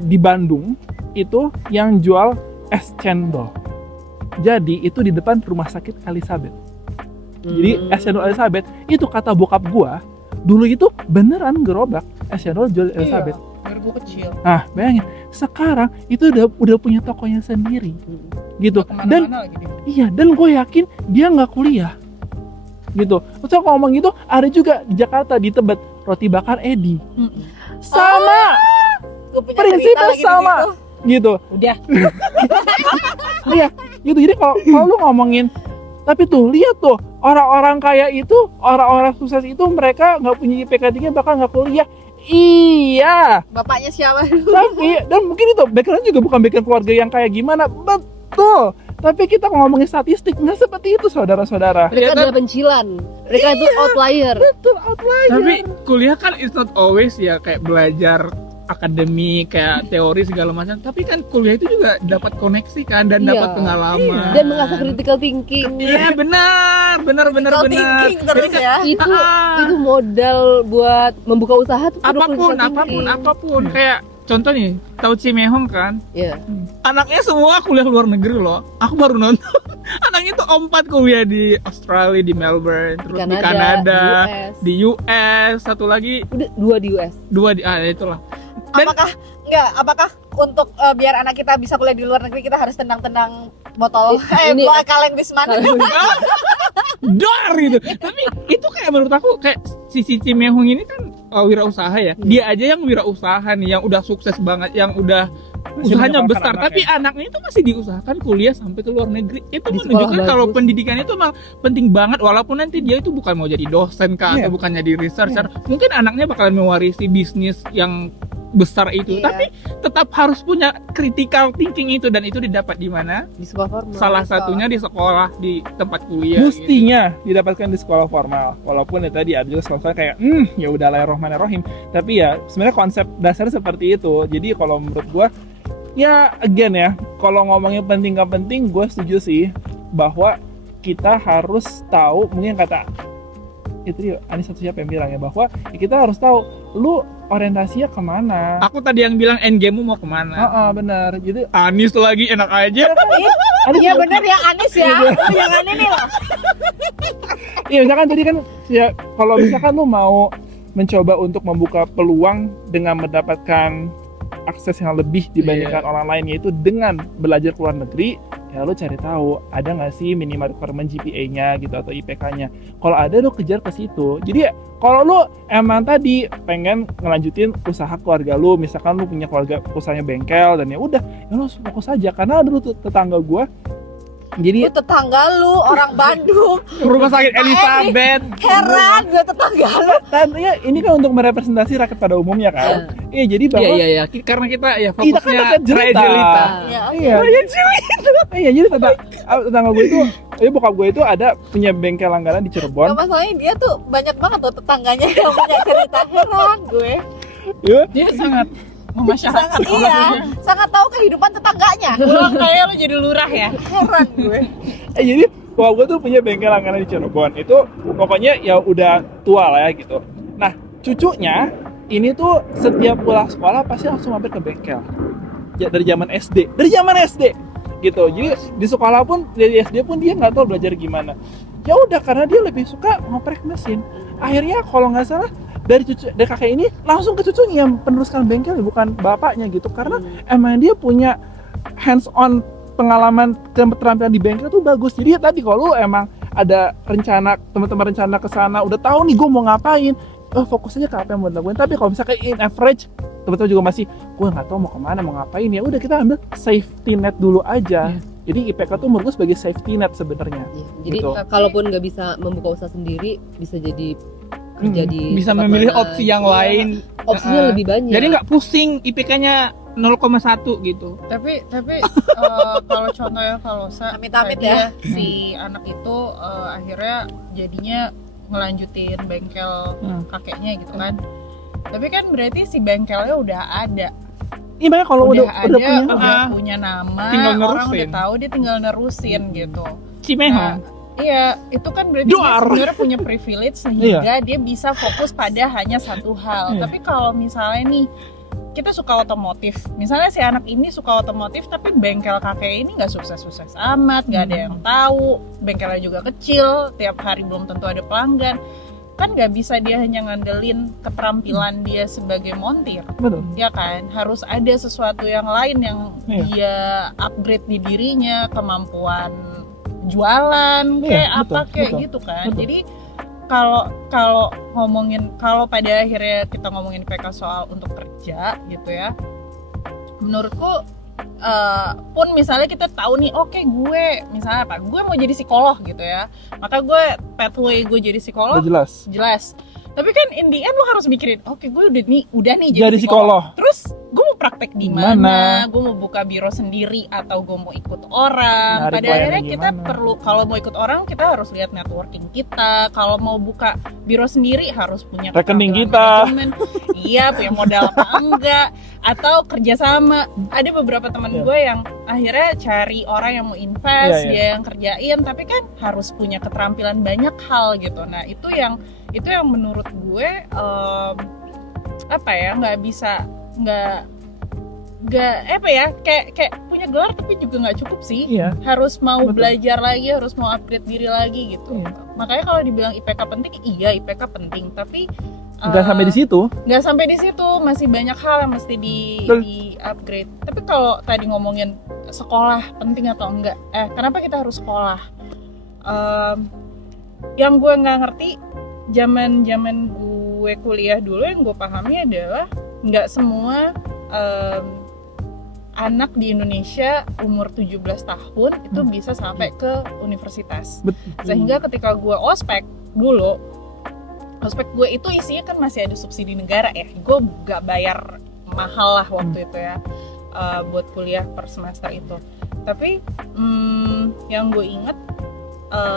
di Bandung itu yang jual es cendol. Jadi itu di depan rumah sakit Elizabeth. Jadi es cendol Elizabeth itu kata bokap gua dulu itu beneran gerobak es cendol jual Elizabeth. Biar gue kecil. Nah, bayangin, sekarang itu udah punya tokonya sendiri, gitu. Dan Kemana-mana lagi dia. iya, dan gue yakin dia nggak kuliah, gitu. Terus aku ngomong gitu, ada juga di Jakarta di Tebet roti bakar Edi, sama, Gue punya prinsipnya cerita lagi di sama, situ. gitu. Udah. Iya, gitu. Jadi kalau lu ngomongin, tapi tuh lihat tuh orang-orang kaya itu, orang-orang sukses itu mereka nggak punya IPK tinggi, bahkan nggak kuliah. Iya. Bapaknya siapa dulu? Tapi dan mungkin itu background juga bukan background keluarga yang kayak gimana, betul. Tapi kita ngomongin statistik nggak seperti itu, saudara-saudara. Mereka adalah pencilan. Mereka itu outlier. Betul, outlier. Tapi kuliah kan it's not always ya kayak belajar akademik kayak teori segala macam, tapi kan kuliah itu juga dapat koneksi kan dan Iya. dapat pengalaman Dan mengasah critical thinking. Iya benar Critical thinking terus ya. Itu modal buat membuka usaha tuh perlu critical thinking. apapun kayak contoh nih, tahu Cimehong kan? Iya. Anaknya semua kuliah luar negeri loh. Aku baru nonton. Anaknya tuh 4 kuliah di Australia, di Melbourne, terus di Kanada, di di US, satu lagi Udah 2 di US. 2 di itulah. Dan Apakah untuk biar anak kita bisa kuliah di luar negeri kita harus tendang-tendang botol Ini- kaleng Wisman? dar gitu. Tapi itu kayak menurut aku kayak si Cimehong ini kan wirausaha ya. Dia aja yang wirausaha nih, yang udah sukses banget, yang udah Masih usahanya menyekolahkan besar, anaknya. tapi anaknya itu masih diusahakan kuliah sampai ke luar negeri. Itu Di menunjukkan sekolah kalau bagus. pendidikan itu emang penting banget, walaupun nanti dia itu bukan mau jadi dosen kah, Iya. atau bukan jadi researcher. Mungkin anaknya bakalan mewarisi bisnis yang besar itu, Iya. tapi tetap harus punya critical thinking itu, dan itu didapat di mana? Di sekolah formal. Salah satunya di sekolah, di tempat kuliah. gitu. Mestinya didapatkan di sekolah formal, walaupun ya tadi ada juga sekolah kayak ya udah Bismillahirrahmanirrahim, tapi ya sebenarnya konsep dasarnya seperti itu. Jadi kalau menurut gua ya again ya, kalau ngomongin penting gak penting, gue setuju sih bahwa kita harus tahu, mungkin kata itu dia Anis atau siapa yang bilang ya, bahwa ya kita harus tahu lu orientasinya kemana. Aku tadi yang bilang endgame-mu mau kemana? Benar. Jadi Anis lagi enak aja. Iya bener ya Anis ya. Lu jangan ini loh. Iya, misalkan tadi kan ya kalau misalkan lu mau mencoba untuk membuka peluang dengan mendapatkan akses yang lebih dibandingkan orang lain, yaitu dengan belajar ke luar negeri, ya lu cari tahu ada nggak sih minimal requirement GPA-nya gitu atau IPK-nya. Kalau ada lu kejar ke situ. Jadi ya kalau lu emang tadi pengen ngelanjutin usaha keluarga lu, misalkan lu punya keluarga usahanya bengkel dan ya udah, ya lu fokus aja. Karena ada dulu tuh tetangga gua. Jadi Lu tetangga lu orang Bandung. Rumah sakit Elizabeth. Heran gue tetangga lu. tandanya ini kan untuk merepresentasi rakyat pada umumnya kan. Iya, jadi bahwa Iya. Karena kita ya Kita kan fokusnya rakyat jelita. jelita. Iya. Iya. Iya, jadi tetangga gue itu, bokap gue itu ada punya bengkel langganan di Cirebon. Nah, masalahnya dia tuh banyak banget tuh tetangganya yang punya cerita. Heran gue. Ya, Dia sangat memasyarakat. Sangat tahu kehidupan tetangganya. Pulang kayak lu jadi lurah ya. Heran gue. jadi bokap gue tuh punya bengkel langganan di Cirebon. Itu pokoknya ya udah tua lah ya gitu. Nah, cucunya ini tuh setiap pulang sekolah pasti langsung mampir ke bengkel. Ya, dari zaman SD gitu. Jadi di sekolah pun, dari SD pun dia nggak tahu belajar gimana. Ya udah, karena dia lebih suka ngoprek mesin. Akhirnya kalau nggak salah dari kakek ini langsung ke cucunya yang peneruskan bengkel, bukan bapaknya gitu. Karena emang dia punya hands on pengalaman dan keterampilan di bengkel tuh bagus. Jadi ya tadi kalau lu emang ada rencana, teman-teman rencana ke sana, udah tahu nih gue mau ngapain, fokus aja ke apa yang mau dilakuin. Tapi kalau misalkan in average teman-teman juga masih gue nggak tahu mau kemana, mau ngapain, ya udah kita ambil safety net dulu aja. Jadi IPK tuh menurut gue sebagai safety net sebenarnya. Iya. Jadi Gitu. kalaupun nggak bisa membuka usaha sendiri, bisa jadi kerja di Bisa tempat memilih mana. opsi yang Iya. lain. Opsinya lebih banyak. Jadi nggak pusing IPK-nya 0,1 gitu. Tapi kalau contohnya kalau Amit-amit tadi ya. si anak itu akhirnya jadinya ngelanjutin bengkel kakeknya gitu kan. Tapi kan berarti si bengkelnya udah ada. Iya, makanya kalau udah punya punya nama, Tinggal orang nerusin. udah tahu, dia tinggal nerusin gitu. Cimehong. Iya, itu kan berarti dia Doar. sebenarnya punya privilege sehingga dia bisa fokus pada hanya satu hal. Iya. Tapi kalau misalnya nih kita suka otomotif, misalnya si anak ini suka otomotif tapi bengkel kakek ini nggak sukses-sukses amat, nggak ada yang tahu, bengkelnya juga kecil, tiap hari belum tentu ada pelanggan, kan nggak bisa dia hanya ngandelin keterampilan dia sebagai montir, betul. ya kan? Harus ada sesuatu yang lain yang Iya. dia upgrade di dirinya, kemampuan jualan kayak Iya, apa betul, kayak betul, gitu kan. betul. Jadi kalau pada akhirnya kita ngomongin PK soal untuk kerja gitu ya, menurutku pun misalnya kita tahu nih, oke, gue misalnya apa, gue mau jadi psikolog gitu ya, maka gue pathway gue jadi psikolog Udah jelas. Tapi kan in the end lo harus mikirin, oke, gue udah nih Jadi psikolog. terus gue mau praktek di Mana? mana, gue mau buka biro sendiri atau gue mau ikut orang. Narik Pada akhirnya kliennya kita gimana? perlu, kalau mau ikut orang kita harus lihat networking kita. Kalau mau buka biro sendiri harus punya Rekening keterampilan kita. manajemen. Iya, punya modal apa enggak, atau kerjasama. Ada beberapa teman Iya. gue yang akhirnya cari orang yang mau invest, Iya, iya. dia yang kerjain, tapi kan harus punya keterampilan banyak hal gitu. Nah itu yang menurut gue apa ya, nggak apa ya, kayak punya gelar tapi juga nggak cukup sih. Iya. Harus mau Betul. belajar lagi, harus mau upgrade diri lagi gitu. Iya. Makanya kalau dibilang IPK penting, iya IPK penting, tapi Nggak sampai di situ. nggak sampai di situ, masih banyak hal yang mesti Betul. di upgrade. Tapi kalau tadi ngomongin sekolah penting atau enggak, kenapa kita harus sekolah? Yang gue nggak ngerti, zaman gue kuliah dulu, yang gue pahami adalah nggak semua anak di Indonesia umur 17 tahun itu bisa sampai ke universitas. Betul. Sehingga ketika gue ospek dulu, ospek gue itu isinya kan masih ada subsidi negara ya. Gue gak bayar mahal lah waktu itu ya, buat kuliah per semester itu. Tapi yang gue inget,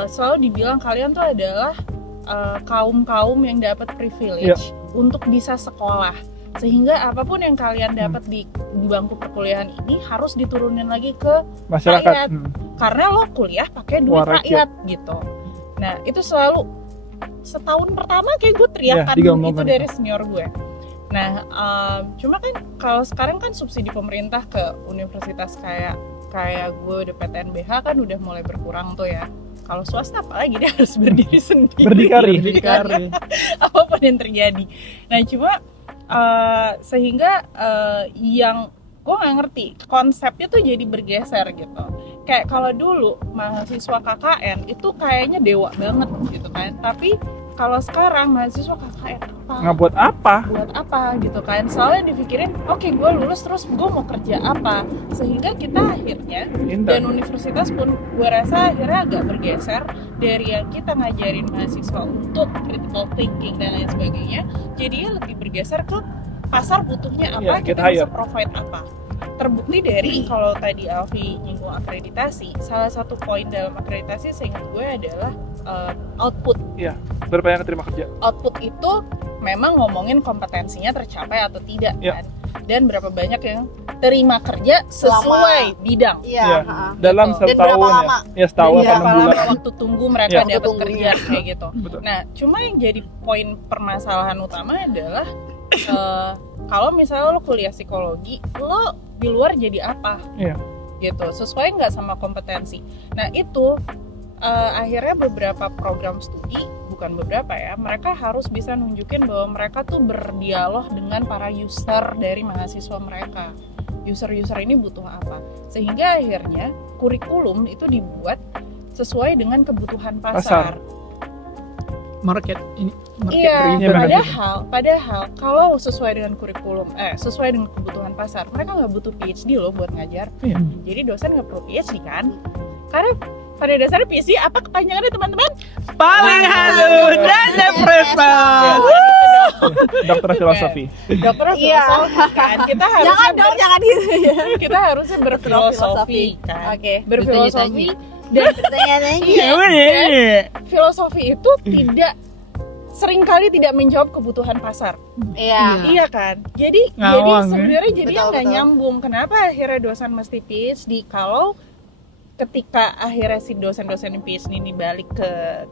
selalu dibilang kalian tuh adalah kaum yang dapat privilege untuk bisa sekolah. Sehingga apapun yang kalian dapat di bangku perkuliahan ini harus diturunin lagi ke Masyarakat. rakyat. Karena lo kuliah pakai duit Wah, rakyat gitu. Nah itu selalu setahun pertama kayak gue teriakan digaung-gaungkan itu dari senior gue. Nah cuma kan kalau sekarang kan subsidi pemerintah ke universitas kayak gue udah PTNBH kan udah mulai berkurang tuh ya. Kalau swasta apalagi dia harus berdiri sendiri. Berdikari. Apapun yang terjadi. Nah cuma sehingga yang gue nggak ngerti konsepnya tuh jadi bergeser gitu. Kayak kalau dulu mahasiswa KKN itu kayaknya dewa banget gitu kan, tapi kalau sekarang mahasiswa KKN apa? Nggak buat apa? Buat apa gitu kan? Selalu dipikirin, oke gue lulus terus gue mau kerja apa? Sehingga kita akhirnya dan universitas pun gue rasa akhirnya agak bergeser dari yang kita ngajarin mahasiswa untuk critical thinking dan lain sebagainya, jadinya lebih bergeser ke pasar butuhnya apa, kita bisa provide apa. Terbukti dari kalau tadi Alfi nyinggung akreditasi, salah satu poin dalam akreditasi seingat gue adalah output. Iya. Berapa yang keterima kerja? Output itu memang ngomongin kompetensinya tercapai atau tidak kan, dan berapa banyak yang terima kerja sesuai bidang. Iya. Dalam Dan setahun berapa lama? ya. Setahun Dan atau 6 berapa bulan. lama waktu tunggu mereka Iya. dapat Tunggunya. kerja kayak gitu. Betul. Nah, cuma yang jadi poin permasalahan utama adalah kalau misalnya lo kuliah psikologi, lo di luar jadi apa? Iya. Gitu, sesuai nggak sama kompetensi. Nah itu akhirnya beberapa program studi, bukan beberapa ya, mereka harus bisa nunjukin bahwa mereka tuh berdialog dengan para user dari mahasiswa mereka. User-user ini butuh apa? Sehingga akhirnya kurikulum itu dibuat sesuai dengan kebutuhan pasar. Market Iya, driven. padahal kalau sesuai dengan kurikulum, sesuai dengan kebutuhan pasar, mereka nggak butuh PhD loh buat ngajar. Iya. Jadi dosen nggak perlu PhD kan? Karena pada dasarnya PhD apa kepanjangannya teman-teman? Paling halus dan depressor. Dokter filosofi. Dokter Iya. filosofi kan? Kita Jangan harusnya dong, jangan gitu ya. kita harusnya berfilosofi kan? Oke. Berfilosofi dan Iya. filosofi itu seringkali tidak menjawab kebutuhan pasar. Iya. Iya kan? Jadi Ngawang, sebenarnya jadi Betul, nggak betul. nyambung. Kenapa akhirnya dosen mesti PhD kalau ketika akhirnya si dosen-dosen PhD ini balik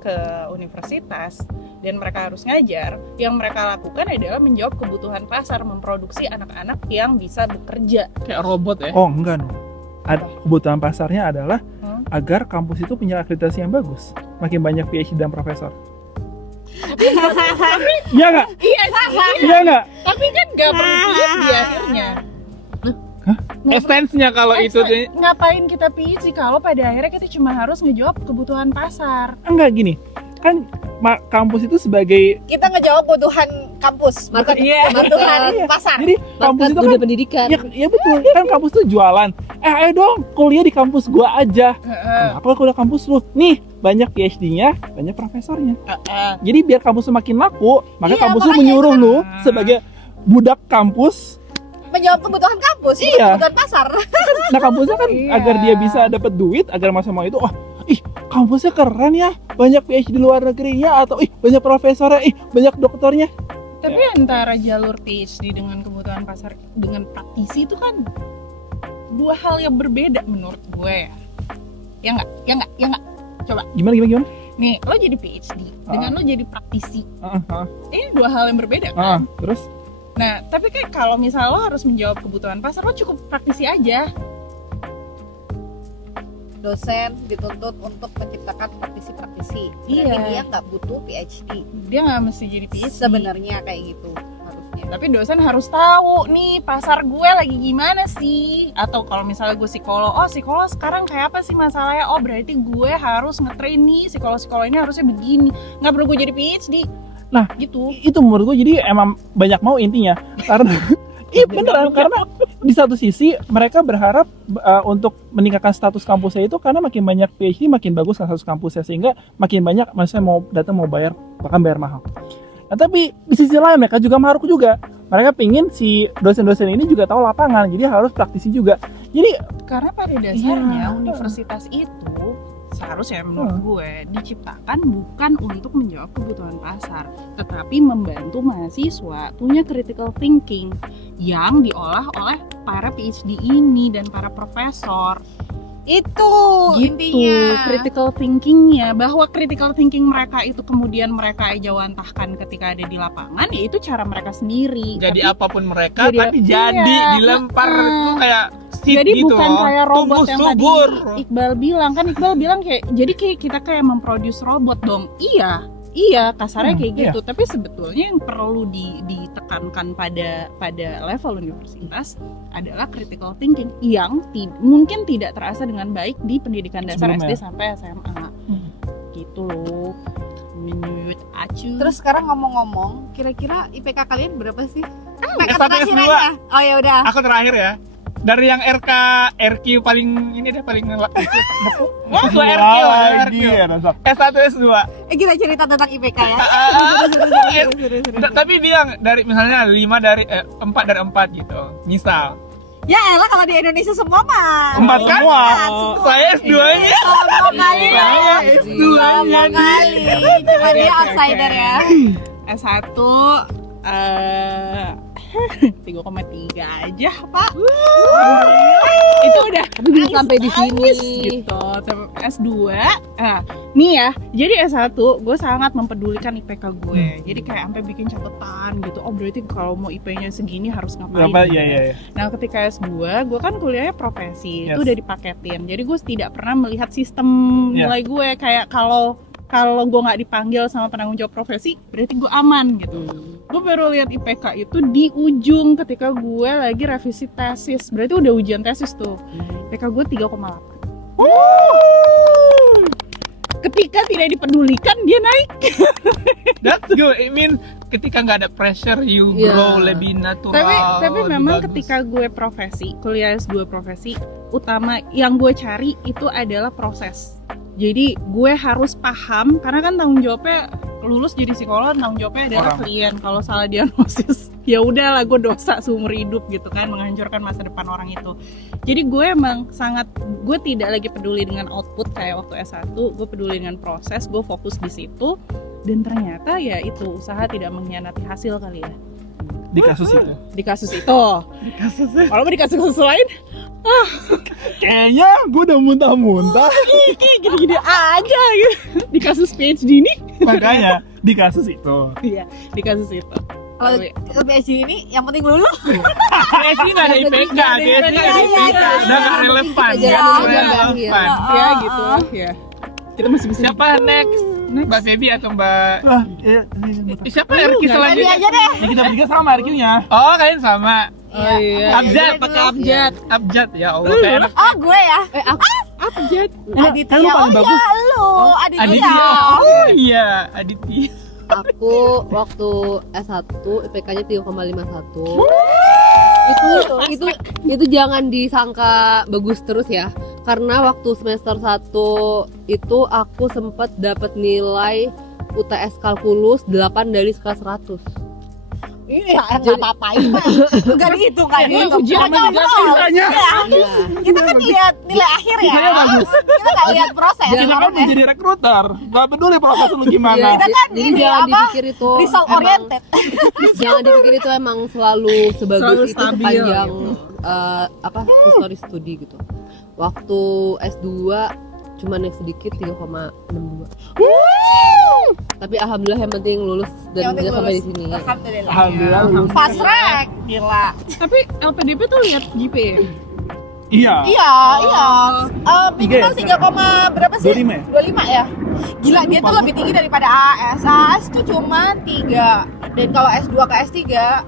ke universitas dan mereka harus ngajar, yang mereka lakukan adalah menjawab kebutuhan pasar, memproduksi anak-anak yang bisa bekerja. Kayak robot ya. Oh enggak no. Kebutuhan pasarnya adalah Hmm? agar kampus itu punya akreditasi yang bagus. Makin banyak PhD dan profesor. Iya nggak? Iya sih, Iya nggak? tapi kan nggak perlu PhD akhirnya. Essence-nya kalau itu tuh Ngapain kita PhD kalau pada akhirnya kita cuma harus ngejawab kebutuhan pasar? Enggak gini. Kan kampus itu sebagai Kita ngejawab kebutuhan kampus, bukan kebutuhan pasar. jadi kampus Market itu dunia kan pendidikan. ya betul kan kampus tuh jualan. Ayo dong kuliah di kampus gua aja. Kenapa kuliah kampus lu? Nih banyak PhD-nya, banyak profesornya. Jadi biar kampus lu makin laku, maka Iya, kampus lu makanya menyuruh lu sebagai budak kampus menjawab kebutuhan kampus, Iya. kebutuhan pasar. Nah kampusnya kan Iya. agar dia bisa dapat duit, agar masa mau itu, wah, kampusnya keren ya, banyak PhD di luar negerinya, atau banyak profesornya, banyak dokternya. Tapi antara jalur PhD dengan kebutuhan pasar dengan praktisi itu kan dua hal yang berbeda menurut gue ya. Ya nggak. Coba. Gimana? Nih, lo jadi PhD dengan lo jadi praktisi. Heeh. Ini dua hal yang berbeda kan? Terus? Nah, tapi kayak kalau misalnya lo harus menjawab kebutuhan pasar, lo cukup praktisi aja. Dosen dituntut untuk menciptakan praktisi-praktisi. Iya. Berarti dia nggak butuh PhD. Dia nggak mesti jadi PhD. Sebenarnya kayak gitu harusnya. Tapi dosen harus tahu nih pasar gue lagi gimana sih. Atau kalau misalnya gue psikolog, psikolog sekarang kayak apa sih masalahnya? Oh berarti gue harus nge-train nih psikolog ini harusnya begini. Nggak perlu gue jadi PhD. Nah, gitu. Itu menurut gue jadi emang banyak mau intinya. Karena beneran, karena di satu sisi mereka berharap untuk meningkatkan status kampusnya itu karena makin banyak PhD makin bagus kan status kampusnya, sehingga makin banyak maksudnya mau datang mau bayar, bahkan bayar mahal. Nah tapi di sisi lain mereka juga maruk juga, mereka pingin si dosen-dosen ini juga tahu lapangan, jadi harus praktisi juga. Jadi Karena pada dasarnya universitas itu seharusnya menurut gue diciptakan bukan untuk menjawab kebutuhan pasar, tetapi membantu mahasiswa punya critical thinking yang diolah oleh para PhD ini dan para profesor. Itu Gitu, intinya. critical thinkingnya, bahwa critical thinking mereka itu kemudian mereka jawantahkan ketika ada di lapangan, yaitu cara mereka sendiri. Jadi Tapi- apapun mereka, Jadi- tapi jadi iya, dilempar itu kayak seed jadi gitu bukan loh. kayak robot Tumbuh yang subur. tadi Iqbal bilang kan, Iqbal bilang kayak jadi kayak kita kayak memproduce robot dong. Iya kasarnya kayak gitu. Tapi sebetulnya yang perlu ditekankan pada level universitas adalah critical thinking yang mungkin tidak terasa dengan baik di pendidikan dasar Sebelumnya. SD sampai SMA. Gitu loh. Menyuyut acu. Terus sekarang ngomong-ngomong, kira-kira IPK kalian berapa sih? S1, terakhir S2. aja. Oh ya udah. Aku terakhir ya. Dari yang RQ paling ini deh paling Wah, RQ. S1, S2. Kita cerita tentang IPK ya. Tapi bilang dari misalnya 5 dari 4 dari 4 gitu. Misal. Ya elah kalau di Indonesia semua mah. 4 kan? Semua. Saya S2-nya. Sombong kali ya. Saya S2-nya Sombong kali. Cuma dia outsider ya. S1 3,3 aja Pak. Itu udah Tapi bisa sampai di sini. gitu. S2 nih ya, jadi S1 gue sangat mempedulikan IPK gue. Jadi kayak sampai bikin catatan gitu. Oh berarti kalau mau IP-nya segini harus ngapain berapa? gitu. Iya. Nah ketika S2 gue kan kuliahnya profesi. Yes. Itu udah dipaketin. Jadi gue tidak pernah melihat sistem Yeah. nilai gue kayak kalau gue nggak dipanggil sama penanggung jawab profesi berarti gue aman gitu. Gue baru lihat IPK itu di ujung ketika gue lagi revisi tesis. Berarti udah ujian tesis tuh. IPK gue 3,8. Ketika tidak dipedulikan dia naik. That's good. I mean ketika nggak ada pressure you Iya. grow lebih natural. Tapi lebih memang bagus. ketika gue profesi, kuliah S2 profesi, utama yang gue cari itu adalah proses. Jadi gue harus paham karena kan tanggung jawabnya lulus jadi psikolog, tanggung jawabnya adalah Orang. klien. Kalau salah diagnosis ya udahlah gue dosa seumur hidup gitu kan, menghancurkan masa depan orang itu. Jadi gue emang gue tidak lagi peduli dengan output kayak waktu S1, gue peduli dengan proses, gue fokus di situ. Dan ternyata ya itu usaha tidak mengkhianati hasil kali ya. Di kasus itu. Di kasus itu. Kalau di kasus lain Kayaknya gue udah muntah-muntah. kayak gini-gini aja gitu. Di kasus PhD ini Makanya di kasus itu. iya, di kasus itu. Kalau PhD ini yang penting lulus. PhD nggak ada IPK, Iya, udah nggak relevan. Kita Ya, jalan udah aja, nggak Mbak. relevan. Ya gitu ya. Kita masih bisa Siapa next? Mbak Feby atau Mbak? Wah, Siapa RQ Jadi selanjutnya? aja deh. kita bertiga sama RQ-nya. Oh kalian sama. Oh iya. Abjad, pakai abjad. Abjad ya Allah. Kayak anak Oh gue ya. Abjad. Aditya. Kan lu paling Oh bagus. iya lu. Aditya. Aditya. Oh iya, Aditya. Aku waktu S1 IPK-nya 3,51. Itu jangan disangka bagus terus ya. Karena waktu semester 1 itu aku sempat dapat nilai UTS kalkulus 8 dari skala 100. Iya, nggak apa-apain mah. Nggak dihitung, nggak dihitung. ujian Cuma juga ngobrol. ceritanya. Iya. Kita kan lihat nilai akhir ya. Sisanya bagus. Kita nggak lihat proses. Kita kan sebenarnya. menjadi rekruter, nggak peduli proses lu gimana. Iya, Kita kan jadi ini jangan apa? dipikir itu Result emang- oriented. jangan dipikir itu emang selalu sebagus Selalu itu stabil, sepanjang gitu. history studi gitu. Waktu S2 cuma naik sedikit 3,62. Tapi alhamdulillah yang penting lulus dan Yang penting bisa sampai di lulus. sini. Alhamdulillah. Alhamdulillah lulus. Fast track, gila. Tapi LPDP tuh lihat GPA. Iya. Iya, iya. Minimal 3, berapa sih? 25 ya? 25 ya. Gila, dia tuh lebih tinggi daripada AS. AS tuh cuma 3. Dan kalau S2 ke S3,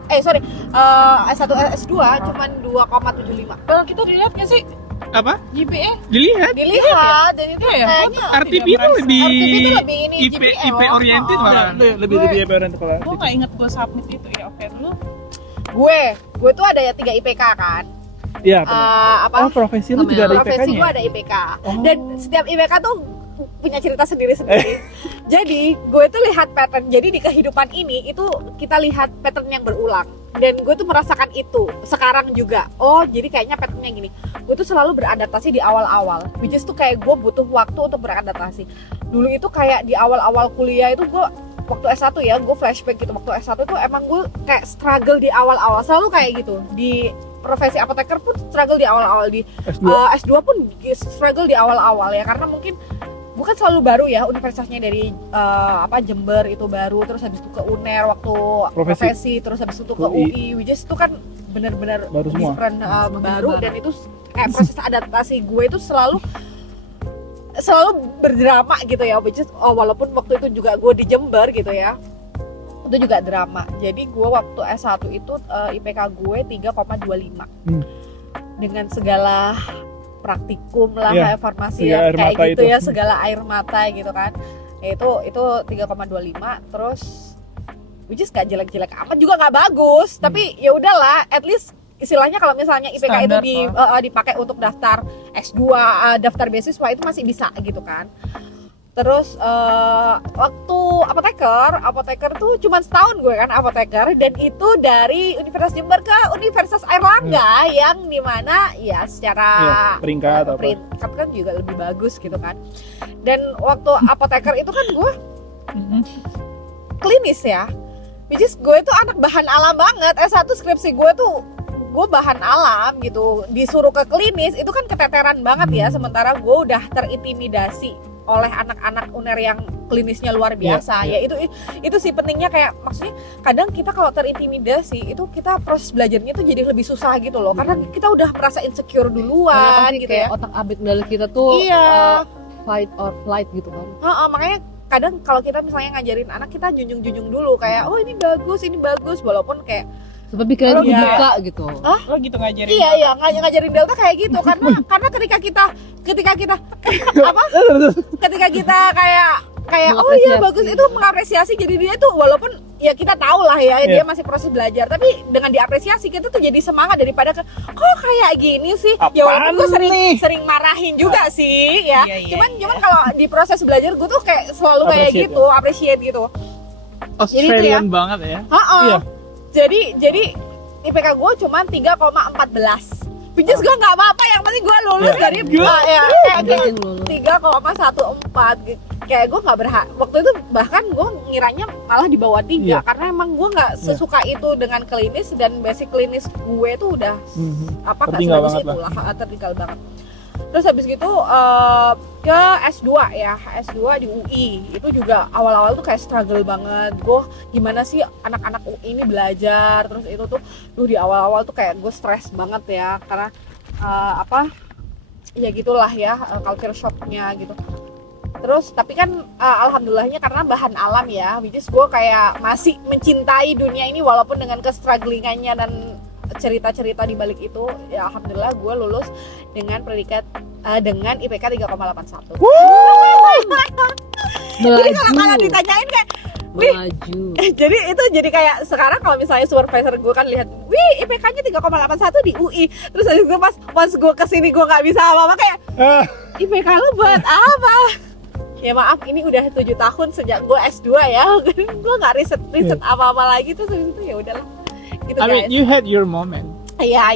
S1 S2 cuma 2,75. Kalau kita dilihat nggak sih Apa? GPA? Dilihat. Dilihat dan itu Iya ya? kayaknya RTP itu lebih RTP itu lebih ini, IP GPA, oriented oh. malah. Lebih parent kalau Gue nggak inget gue submit itu ya. Oke dulu. Gue tuh ada ya 3 IPK kan. Iya, benar. Apa? Oh, profesi lu juga ada Profesi IPK-nya. gue ada IPK. Oh. Dan setiap IPK tuh punya cerita sendiri-sendiri. Jadi gue tuh lihat pattern. Jadi di kehidupan ini itu kita lihat pattern yang berulang. Dan gue tuh merasakan itu sekarang juga. Oh, jadi kayaknya patternnya gini. Gue tuh selalu beradaptasi di awal-awal. Which is tuh kayak gue butuh waktu untuk beradaptasi. Dulu itu kayak di awal-awal kuliah itu gue waktu S1 ya, gue flashback gitu. Waktu S1 tuh emang gue kayak struggle di awal-awal. Selalu kayak gitu. Di profesi apoteker pun struggle di awal-awal, di S2. S2 pun struggle di awal-awal ya, karena mungkin gue kan selalu baru ya, universitasnya dari Jember itu baru, terus habis itu ke UNER waktu profesi, terus habis itu ke UI, which is itu kan benar-benar Baru semua. different, baru, dan itu kayak proses adaptasi gue itu selalu berdrama gitu ya, which is walaupun waktu itu juga gue di Jember gitu ya, itu juga drama. Jadi gue waktu S1 itu IPK gue 3,25 dengan segala praktikum lah, Iya, kayak farmasi segala yang air kayak mata gitu itu. ya, segala air mata gitu kan. Ya itu 3,25, terus which is gak jelek-jelek amat juga, gak bagus, tapi ya udahlah, at least istilahnya kalau misalnya IPK Standar itu dipakai untuk daftar S2, daftar beasiswa itu masih bisa gitu kan. Terus waktu apoteker tuh cuma setahun gue kan apoteker, dan itu dari Universitas Jember ke Universitas Airlangga yang dimana ya secara peringkat apa? peringkat kan juga lebih bagus gitu kan. Dan waktu apoteker itu kan gue klinis ya, which is gue tuh anak bahan alam banget. S1 skripsi gue tuh gue bahan alam gitu, disuruh ke klinis itu kan keteteran banget ya, sementara gue udah terintimidasi oleh anak-anak UNER yang klinisnya luar biasa. Ya itu sih pentingnya, kayak maksudnya kadang kita kalau terintimidasi itu kita proses belajarnya tuh jadi lebih susah gitu loh, karena kita udah merasa insecure duluan gitu kayak ya. otak amigdala kita tuh Iya. fight or flight gitu kan. Makanya kadang kalau kita misalnya ngajarin anak, kita junjung dulu kayak oh ini bagus, walaupun kayak Seperti kayak Iya. dibuka gitu. Lo gitu ngajarin. iya ngajarin Delta kayak gitu, karena ketika kita ketika kita kayak oh iya Mengapresiasi. bagus, itu mengapresiasi. Jadi dia tuh walaupun ya kita tahu lah ya dia masih proses belajar, tapi dengan diapresiasi kita tuh jadi semangat daripada kok kayak gini sih. Ya walaupun gue sering marahin juga sih ya. Iya. Cuman kalau di proses belajar gue tuh kayak selalu kayak Appreciate gitu, appreciate gitu. Australian banget ya. Iya. Jadi IPK gue cuma 3,14. Which is gue nggak apa-apa, yang penting gue lulus dari Yang lulus. 3,14. Kayak gue nggak berhak waktu itu, bahkan gue ngiranya malah di bawah 3 Iya. karena emang gue nggak sesuka itu dengan klinis, dan basic klinis gue tuh udah nggak Tertinggal sebagus banget itu lah, tertinggal banget. Terus habis gitu ke S2 ya, S2 di UI itu juga awal-awal tuh kayak struggle banget. Gue gimana sih anak-anak UI ini belajar, terus itu tuh di awal-awal tuh kayak gue stres banget ya, karena ya gitulah ya, culture shocknya gitu. Terus tapi kan alhamdulillahnya karena bahan alam ya, which is gue kayak masih mencintai dunia ini walaupun dengan ke-strugglingannya dan cerita-cerita di balik itu, ya alhamdulillah gue lulus dengan predikat dengan IPK 3,81. Jadi kalau ditanyain kayak Maju. jadi kayak sekarang kalau misalnya supervisor gue kan lihat, wih IPK-nya 3,81 di UI, terus habis itu pas gue kesini gue nggak bisa apa-apa, kayak IPK lu buat apa? ya maaf ini udah 7 tahun sejak gue S2 ya. Gue nggak riset apa-apa lagi tuh habis itu ya udahlah gitu I mean, guys. you had your moment. Iya.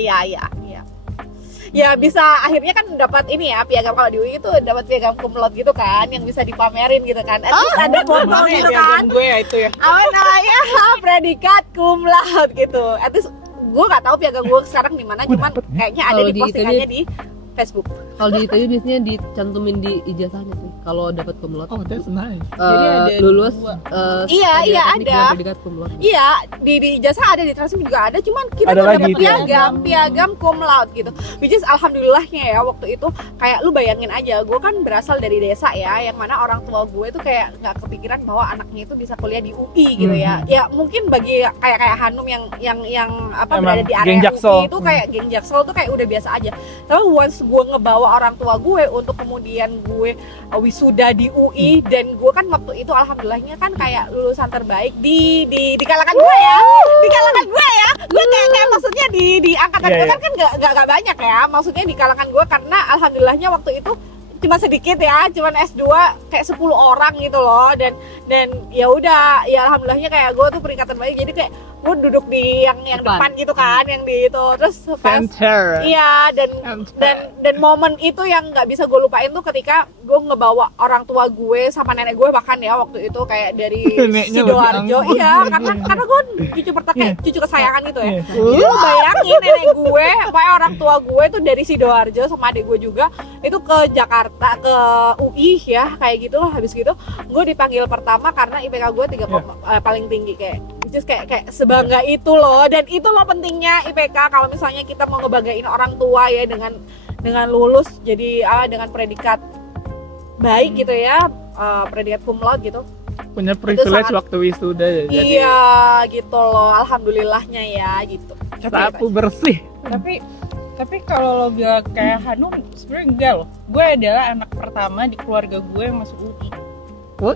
Ya bisa akhirnya kan dapat ini ya piagam, kalau di UI itu dapat piagam cum laude gitu kan yang bisa dipamerin gitu kan. At least ada foto gitu kan. gue ya itu ya. Apa namanya? Predikat cum laude gitu. At least gue nggak tahu piagam gue sekarang di mana, cuman kayaknya ada Kalau di di postingannya di Facebook. Kalau di ITB biasanya dicantumin di ijazahnya sih kalau dapat cum laude. Oh, that's nice. Jadi ada lulus dua. Iya, sarjana teknik ada. dengan predikat cum laude. Iya, di ijazah ada, di transkrip juga ada, cuman kita Ada tuh lagi dapat piagam cum laude gitu. Which is alhamdulillahnya ya waktu itu kayak lu bayangin aja, gue kan berasal dari desa ya, yang mana orang tua gue tuh kayak nggak kepikiran bahwa anaknya itu bisa kuliah di UI gitu ya. Ya mungkin bagi kayak Hanum yang apa Emang berada di area geng Jaksel. UI itu kayak geng Jaksel tuh kayak udah biasa aja. Tapi once gue ngebawa orang tua gue untuk kemudian gue wisuda di UI dan gue kan waktu itu alhamdulillahnya kan kayak lulusan terbaik di kalangan gue ya, di kalangan gue ya, gue kayak maksudnya di angkatan gue kan nggak banyak ya, maksudnya di kalangan gue karena alhamdulillahnya waktu itu cuma sedikit ya, cuman S2 kayak 10 orang gitu loh, dan ya udah ya alhamdulillahnya kayak gue tuh peringkat terbaik, jadi kayak gue duduk di yang depan gitu kan, yang di itu terus pas Center. iya dan momen itu yang nggak bisa gue lupain tuh ketika gue ngebawa orang tua gue sama nenek gue bahkan ya waktu itu kayak dari Neneknya Sidoarjo, lebih iya karena gue cucu kayak cucu kesayangan gitu ya. Iya. Jadi lu bayangin nenek gue, pokoknya orang tua gue tuh dari Sidoarjo sama adik gue juga itu ke Jakarta, ke UI ya kayak gitu loh. Habis gitu gue dipanggil pertama karena IPK gue 3, paling tinggi, kayak just kayak sebangga itu loh. Dan itu loh pentingnya IPK kalau misalnya kita mau ngebanggain orang tua ya dengan lulus jadi dengan predikat baik gitu ya, predikat cum laude gitu. Punya privilege sangat- waktu wisuda ya. Jadi Iya gitu loh, alhamdulillahnya ya gitu. sapu bersih. Tapi kalau lo bilang kayak Hanum, sebenarnya enggak loh. Gue adalah anak pertama di keluarga gue yang masuk UI.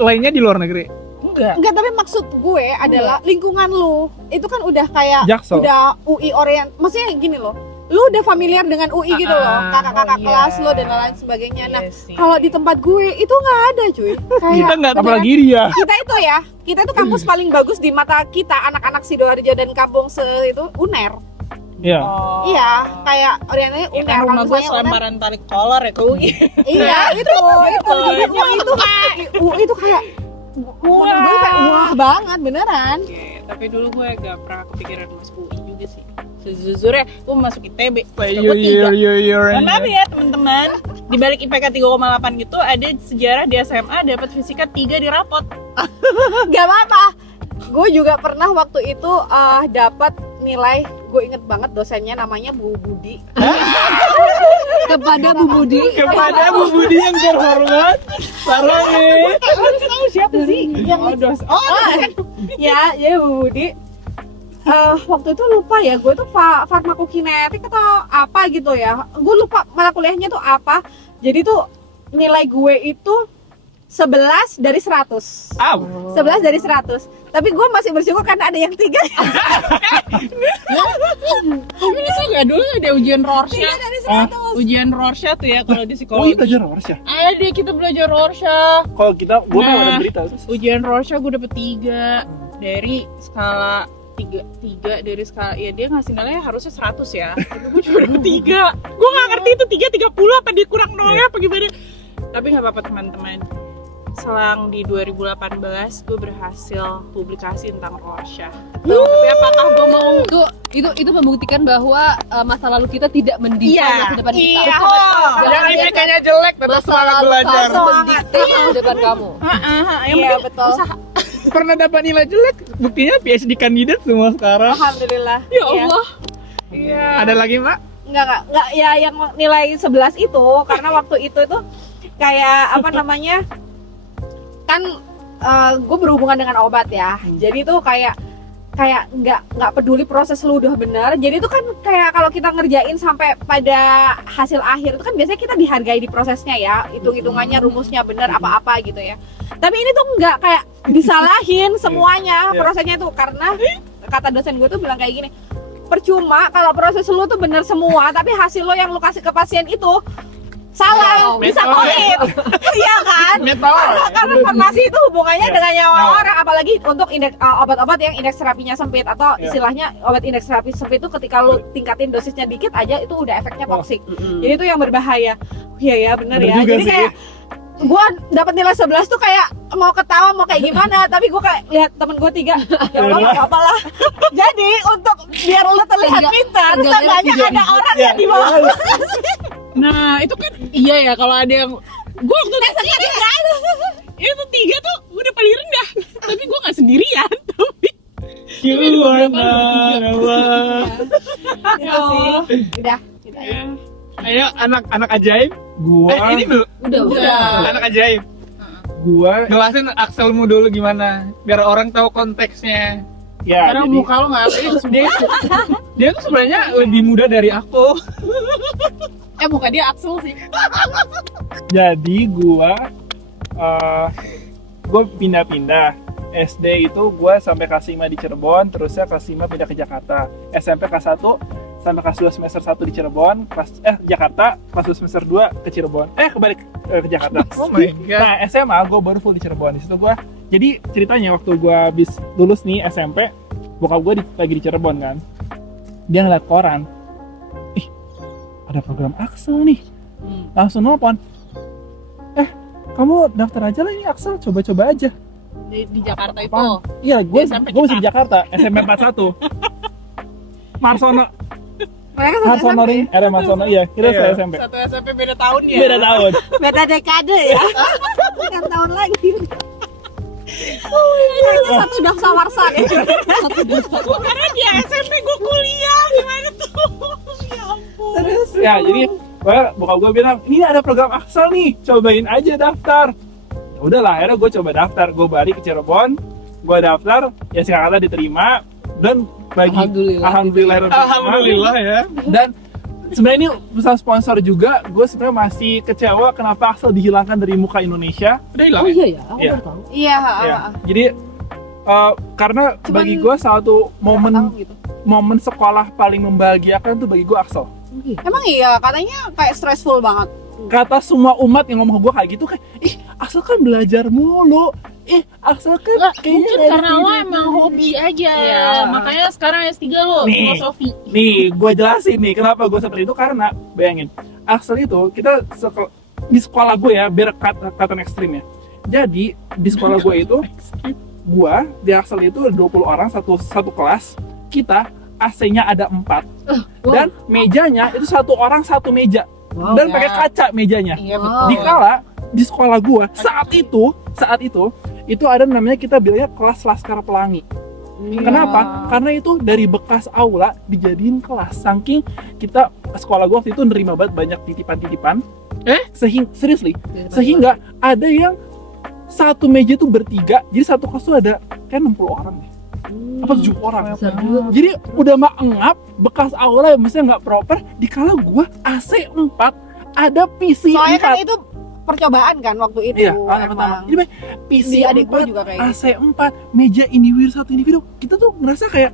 Lainnya di luar negeri. Enggak, tapi maksud gue adalah lingkungan lu itu kan udah kayak Jaksel. udah UI orient, maksudnya gini loh, lu udah familiar dengan UI gitu loh, kakak-kakak oh iya. kelas lo dan lain sebagainya. Nah, Iya sih. kalau di tempat gue itu nggak ada cuy, Kita kayak nggak tahu. Apalagi dia. kita itu kampus paling bagus di mata kita anak-anak Sidoarjo dan kampung itu UNER. Iya. Oh. Iya, kayak orientasinya Ya UNER. kan rumah Kalau gue misalnya UNER, selemparan tali kolor ya ke UI. iya itu jadi UI itu kayak menurut gue kayak wah banget beneran. Oke, tapi dulu gue gak pernah kepikiran masuk UI juga sih. Sejujurnya gue masuk ITB. Say Gue 3. you're Mohon maaf ya teman-teman, di balik IPK 3,8 gitu ada sejarah di SMA dapat fisika 3 di rapot. Gak apa-apa, gue juga pernah waktu itu dapat nilai, gue inget banget dosennya namanya Bu Budi. Kepada Bu Budi. Kepada Bu Budi yang terhormat, Sarangnya. Harus tahu siapa sih? Yang ya Bu Budi. Waktu itu lupa ya, gue tuh farmakokinetik atau apa gitu ya, gue lupa mata kuliahnya tuh apa. Jadi tuh nilai gue itu 11 dari 100. 11 dari 100. Tapi gue masih bersyukur karena ada yang 3. Mungkin itu gak dulu ada ujian Rorschach. 3 dari 100. Ujian Rorschach tuh ya kalau di Oh psikologi. iya, belajar Rorschach. Ada, kita belajar Rorschach. Kalau kita, gue Nah. tahu ada berita. Ujian Rorschach gue dapet 3 dari skala 3 dari skala, ya dia ngasih nilainya harusnya 100 ya, tapi gue cuma dapet 3. Gue gak ngerti itu 30 apa dia kurang nolnya apa gimana. Tapi gak apa-apa teman-teman, selang di 2018 gue berhasil publikasi tentang Rorschach. Tapi apakah gue mau Itu membuktikan bahwa masa lalu kita tidak mendesain masa depan kita. Iya. Dan IPK-nya jelek tetap Masa semangat lalu belajar. kamu mendikte masa depan kamu. yang Iya penting betul. usaha. Pernah dapat nilai jelek, buktinya PhD kandidat semua sekarang. Alhamdulillah. Ya Allah. Iya. Ada lagi, Mbak? Enggak ya, yang nilai 11 itu karena waktu itu tuh kayak apa namanya, kan gue berhubungan dengan obat ya, jadi tuh kayak nggak peduli proses lu udah bener. Jadi tuh kan kayak kalau kita ngerjain sampai pada hasil akhir itu kan biasanya kita dihargai di prosesnya ya, hitung-hitungannya rumusnya bener apa-apa gitu ya. Tapi ini tuh nggak, kayak disalahin semuanya prosesnya tuh, karena kata dosen gue tuh bilang kayak gini, percuma kalau proses lu tuh bener semua tapi hasil lo yang lu kasih ke pasien itu salah, bisa COVID. Iya kan? Karena farmasi itu hubungannya dengan nyawa orang, apalagi untuk obat-obat yang indeks terapinya sempit atau istilahnya obat indeks terapi sempit itu ketika lu tingkatin dosisnya dikit aja itu udah efeknya toksik. Jadi itu yang berbahaya. Iya ya, bener ya. Jadi kayak gua dapat nilai 11 tuh kayak mau ketawa mau kayak gimana, tapi gua kayak lihat temen gua 3, ya Allah nggak apa-apa lah. Jadi untuk biar lu terlihat pintar, seenggaknya ada orang yang di bawah. Nah itu kan iya ya, kalau ada yang gue waktu itu 3 tuh udah paling rendah, tapi gue nggak sendirian. Tapi Itu sih udah Ayo anak ajaib, gua Ini belum. Udah. Anak ajaib. gua Jelasin Akselmu dulu gimana, biar orang tahu konteksnya. ya Karena jadi muka lo nggak dia tuh sebenarnya lebih muda dari aku. muka dia Axel sih. jadi gua pindah-pindah. SD itu gua sampai kelas 5 di Cirebon, terusnya kelas 5 pindah ke Jakarta. SMP kelas 1 sampai kelas 2 semester 1 di Cirebon, Jakarta, kelas 2 semester 2 ke Cirebon. Kebalik ke Jakarta. Oh my god. Nah, SMA gue baru full di Cirebon. Di situ gue, jadi ceritanya waktu gue habis lulus nih SMP, bokap gue lagi di Cirebon kan. Dia ngeliat koran, ada program Axel nih. Langsung nelfon, kamu daftar aja lah ini Axel, coba-coba aja. Di Jakarta itu. Apaan? Iya, gue SMP masih di Jakarta, SMP 41. Marsono, mereka Marsono ring, RM Marsono, iya, kita saya SMP. Satu SMP beda tahun ya. Beda tahun. beda dekade ya. Bukan tahun lagi. Kayaknya satu daftar warsan ya. Karena dia SMP gue kuliah, gimana tuh? Ya ampun. Terus Ya, jadi bokap gue bilang, ini ada program Axel nih, cobain aja daftar. Ya udahlah, akhirnya gue coba daftar, gue balik ke Cirebon, gue daftar, ya sekarang diterima, dan bagi Alhamdulillah ya. Dan sebenarnya ini perusahaan sponsor juga, gue sebenarnya masih kecewa kenapa Axel dihilangkan dari muka Indonesia. Udah hilang. Oh iya ya, aku Iya. baru tahu. iya, Ya, jadi karena Cuman bagi gue satu tahu gitu. momen sekolah paling membahagiakan tuh bagi gue Axel. Emang iya, katanya kayak stressful banget. Kata semua umat yang ngomong ke gue kayak gitu kan, Axel kan belajar mulu, Axel kan kayaknya Mungkin nggak karena ada lo ini." emang hobi aja. Iya. Makanya sekarang S3 lo Nih. filosofi. Nih, gue jelasin nih kenapa gue seperti itu, karena bayangin, Axel itu kita di sekolah gue ya, biar kata ekstrim ya. Jadi di sekolah gue itu, gue di Axel itu 20 orang satu kelas, kita AC-nya ada 4 dan mejanya itu satu orang satu meja dan ya. pakai kaca mejanya. Iya Wow. Dikala di sekolah gue saat itu ada namanya, kita bilangnya kelas Laskar Pelangi. Kenapa? Karena itu dari bekas aula dijadiin kelas. Saking kita sekolah gue waktu itu nerima banget banyak titipan-titipan. Sehingga ada yang satu meja itu bertiga, jadi satu kelas tuh ada kayak 60 orang deh. Apa 7 orang. Besar juga. Jadi udah maengap bekas aula yang misalnya nggak proper, dikala gue AC 4, ada PC Soalnya 4. kan itu percobaan kan waktu itu. Iya, anak pertama. emang. Jadi PC Di adik gue 4, juga kayak AC 4, meja individu satu individu. Kita tuh ngerasa kayak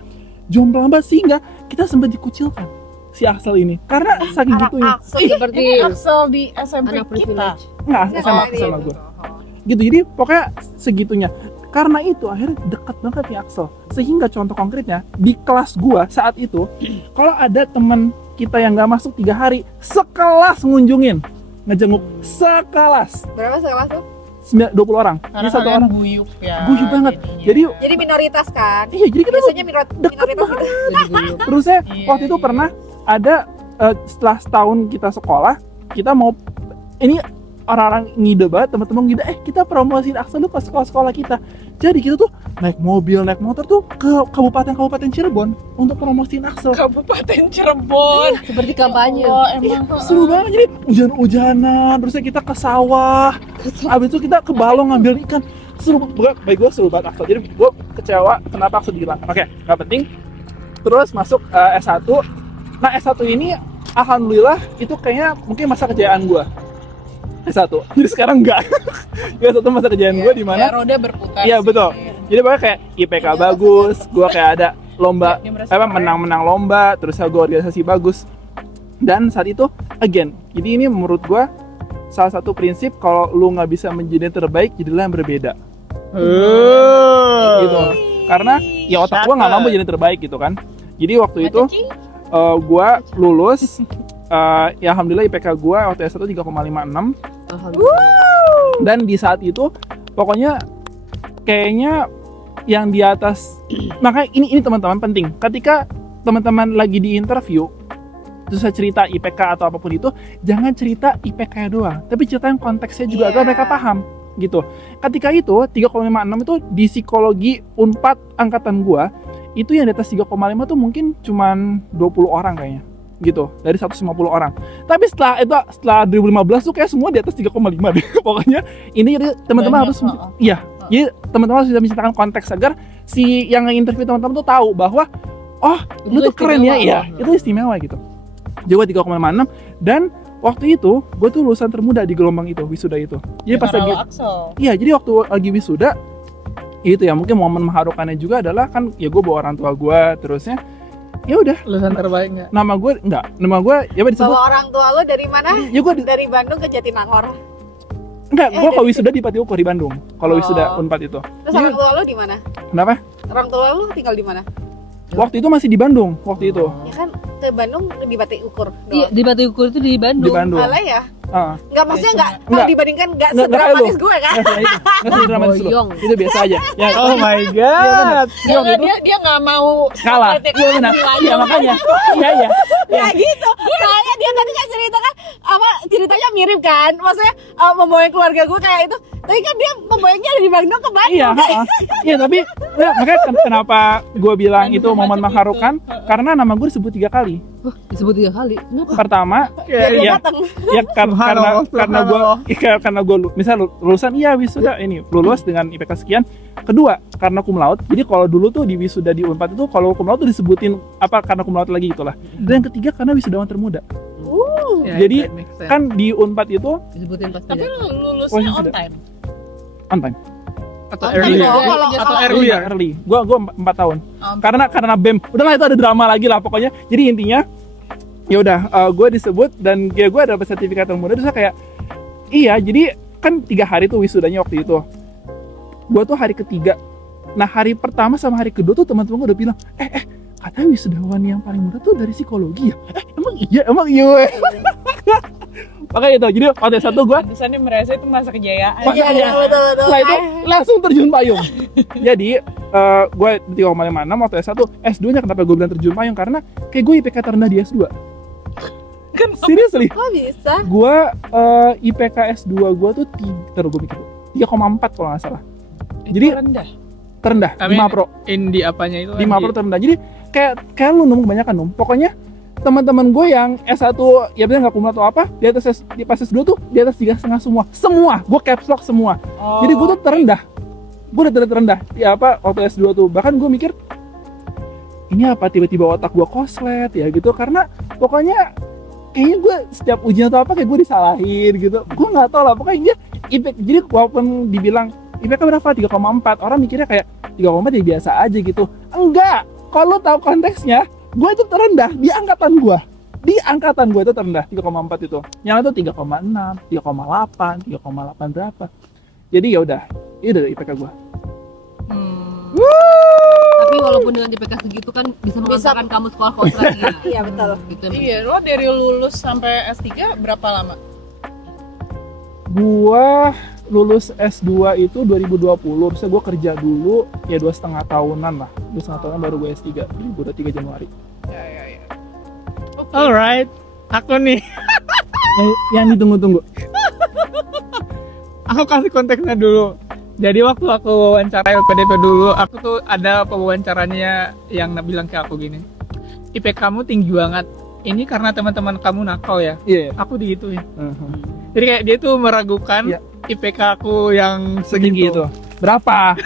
jomplang banget, sehingga kita sempat dikucilkan si Axel ini. Karena saking Anak gitunya. Axel Seperti Ini Axel di SMP anak kita. privilege. Enggak, sama Iya, gue. Gitu, jadi pokoknya segitunya. Karena itu akhirnya dekat banget nih Axel. Sehingga contoh konkretnya, di kelas gua saat itu, kalau ada teman kita yang nggak masuk 3 hari, sekelas ngunjungin, ngejenguk sekelas. Berapa sekelas tuh? 20 orang. Karena Jadi satu kalian orang. guyup ya. Guyup banget. jadinya. Jadi Jadi minoritas kan? iya, jadi kita tuh Biasanya deket minoritas banget. gitu. Terusnya Iya, waktu itu iya. pernah ada setelah setahun kita sekolah, kita mau ini orang-orang ngide banget, teman-teman ngide, kita promosiin Axel lu ke sekolah-sekolah kita. Jadi kita tuh naik mobil, naik motor tuh ke kabupaten Cirebon untuk promosiin Axel. Kabupaten Cirebon. Seperti kampanye. Oh, emang Seru banget, jadi hujan-hujanan, terusnya kita ke sawah, abis itu kita ke balong ngambil ikan. Seru banget, bagi gue seru banget Axel. Jadi gue kecewa kenapa Axel dihilangkan. Oke, nggak penting. Terus masuk S1. Nah S1 ini alhamdulillah itu kayaknya mungkin masa kejayaan gue. S1. Jadi sekarang enggak. S1 masa kejayaan gue di mana? Ya, roda berputar. Iya, sih. betul. Jadi pokoknya kayak IPK bagus, gue kayak ada lomba, Dia merasa keren. menang-menang lomba, terus gue organisasi bagus. Dan saat itu, again, jadi ini menurut gue salah satu prinsip kalau lu nggak bisa menjadi yang terbaik, jadilah yang berbeda. Gitu. Karena ya otak gue nggak mampu jadi yang terbaik gitu kan. Jadi waktu itu gue lulus, ya alhamdulillah IPK gue waktu S1 3,56. Alhamdulillah. Dan di saat itu pokoknya kayaknya yang di atas, makanya ini teman-teman penting. Ketika teman-teman lagi di interview, terus saya cerita IPK atau apapun itu, jangan cerita IPK doang, tapi ceritain konteksnya juga agar mereka paham gitu. Ketika itu 3,56 itu di psikologi Unpad angkatan gua, itu yang di atas 3,5 tuh mungkin cuman 20 orang kayaknya gitu, dari 150 orang. Tapi setelah 2015 tuh kayak semua di atas 3,5 deh. Pokoknya ini jadi teman-teman harus iya. Jadi teman-teman harus bisa menceritakan konteks agar si yang interview teman-teman tuh tahu bahwa oh, lu tuh keren ya, iya, itu istimewa gitu. Jadi gue 3,56 dan waktu itu gue tuh lulusan termuda di gelombang itu, wisuda itu. Jadi pas lagi iya, jadi waktu lagi wisuda itu ya mungkin momen mengharukannya juga adalah kan ya gue bawa orang tua gue, terusnya ya udah Lulusan terbaik nggak? nama gue ya disebut Bawa orang tua lo dari mana? ya gue Dari Bandung ke Jatinangor. enggak, gue kalau wisuda di Pati Ukur di Bandung kalau wisuda Oh. Unpad itu. Terus Jadi, orang tua lo di mana? kenapa? Orang tua lo tinggal di mana? Waktu itu masih di Bandung waktu itu. Ya kan ke Bandung di Batik Ukur. Iya, di Batu Ukur itu di Bandung. Di Bandung. Alah ya? Heeh. Enggak, maksudnya enggak Nggak. kalau dibandingkan enggak Nggak kayak sedramatis lu. gue kan? Nggak sedramatis lu. Boyong. Itu biasa aja. Ya, Oh my god. Dia nggak mau kalah. Iya benar. Iya makanya. Iya. Ya gitu. Soalnya dia tadi kan cerita kan apa ceritanya mirip kan? Maksudnya membawa keluarga gue kayak itu. Tapi kan dia membayangnya dari Bandung ke Bandung. Iya, heeh. Iya, tapi ya, makanya kenapa gue bilang itu momen mengharukan karena nama gue disebut 3 kali. Hah, disebut 3 kali. Kenapa? Pertama, Dia ya, datang. ya karena gue misal lulusan iya wisuda ini lulus dengan IPK sekian. Kedua, karena cum laude. Jadi kalau dulu tuh di wisuda di Unpad itu kalau cum laude tuh disebutin apa karena cum laude lagi gitulah. Dan yang ketiga karena wisudawan termuda. Ya, Jadi, that makes sense. Kan di Unpad itu Disebutin pas Tapi tidak. lulusnya Oh, on sudah. time. on time. atau Oh, early kalau- ya? kalau- Atau kalau- early ya? Early. Gua 4 tahun. On Karena BEM. Udahlah itu ada drama lagi lah pokoknya. Jadi intinya ya udah gue disebut dan ya gue dapat sertifikat termuda terus kayak iya jadi kan 3 hari tuh wisudanya waktu itu. Gue tuh hari ketiga. Nah hari pertama sama hari kedua tuh teman-teman gue udah bilang katanya wisudawan yang paling muda tuh dari psikologi ya. Emang iya. Makanya itu. Jadi waktu S1 gue Pantesannya merasa itu masa kejayaan. Iya, iya, betul. setelah itu langsung terjun payung. Jadi gue 3,56 waktu S1, S2 nya kenapa gue bilang terjun payung karena kayak gue IPK terendah di S2. Seriously, Kok bisa? gue IPK S2 gue tuh 3,4 kalau nggak salah. Jadi rendah. terendah, Tapi 5 pro. Indi apanya itu? 5 pro terendah. Jadi kayak lu nemu kebanyakan num. Pokoknya teman-teman gue yang S1 ya bener nggak kumul atau apa di atas di pas S2 tuh di atas 3,5 semua gue caps lock semua. Jadi gue tuh terendah, gue udah terendah ya apa waktu S2 tuh. Bahkan gue mikir ini apa tiba-tiba otak gue koslet ya gitu karena pokoknya kayaknya gue setiap ujian atau apa kayak gue disalahin gitu. Gue nggak tahu lah pokoknya IPK. Jadi walaupun dibilang IPK berapa 3,4 orang mikirnya kayak 3,4 ya biasa aja gitu. Enggak, kalau tahu konteksnya gue itu terendah di angkatan gue. Di angkatan gue itu terendah 3,4 itu. Yang itu 3,6, 3,8, 3,8 berapa. Jadi ya udah, itu dari IPK gue. Tapi walaupun dengan IPK segitu kan bisa mengantarkan kamu sekolah ke Australia. Iya, betul. Gitu yang Iya, lo dari lulus sampai S3 berapa lama? Gua lulus S2 itu 2020, terus gue kerja dulu ya 2,5 tahunan lah. 2,5 tahunan baru gue S3, 2023 Januari. Ya. Oke. Alright, aku nih. Yang ditunggu-tunggu. Aku kasih konteksnya dulu. Jadi waktu aku wawancara LPDP dulu, aku tuh ada pewawancaranya yang bilang ke aku gini. IP kamu tinggi banget. Ini karena teman-teman kamu nakal ya. Iya. Aku digituin. Jadi kayak dia tuh meragukan Iya. IPK aku yang Setinggi segitu. itu. Berapa?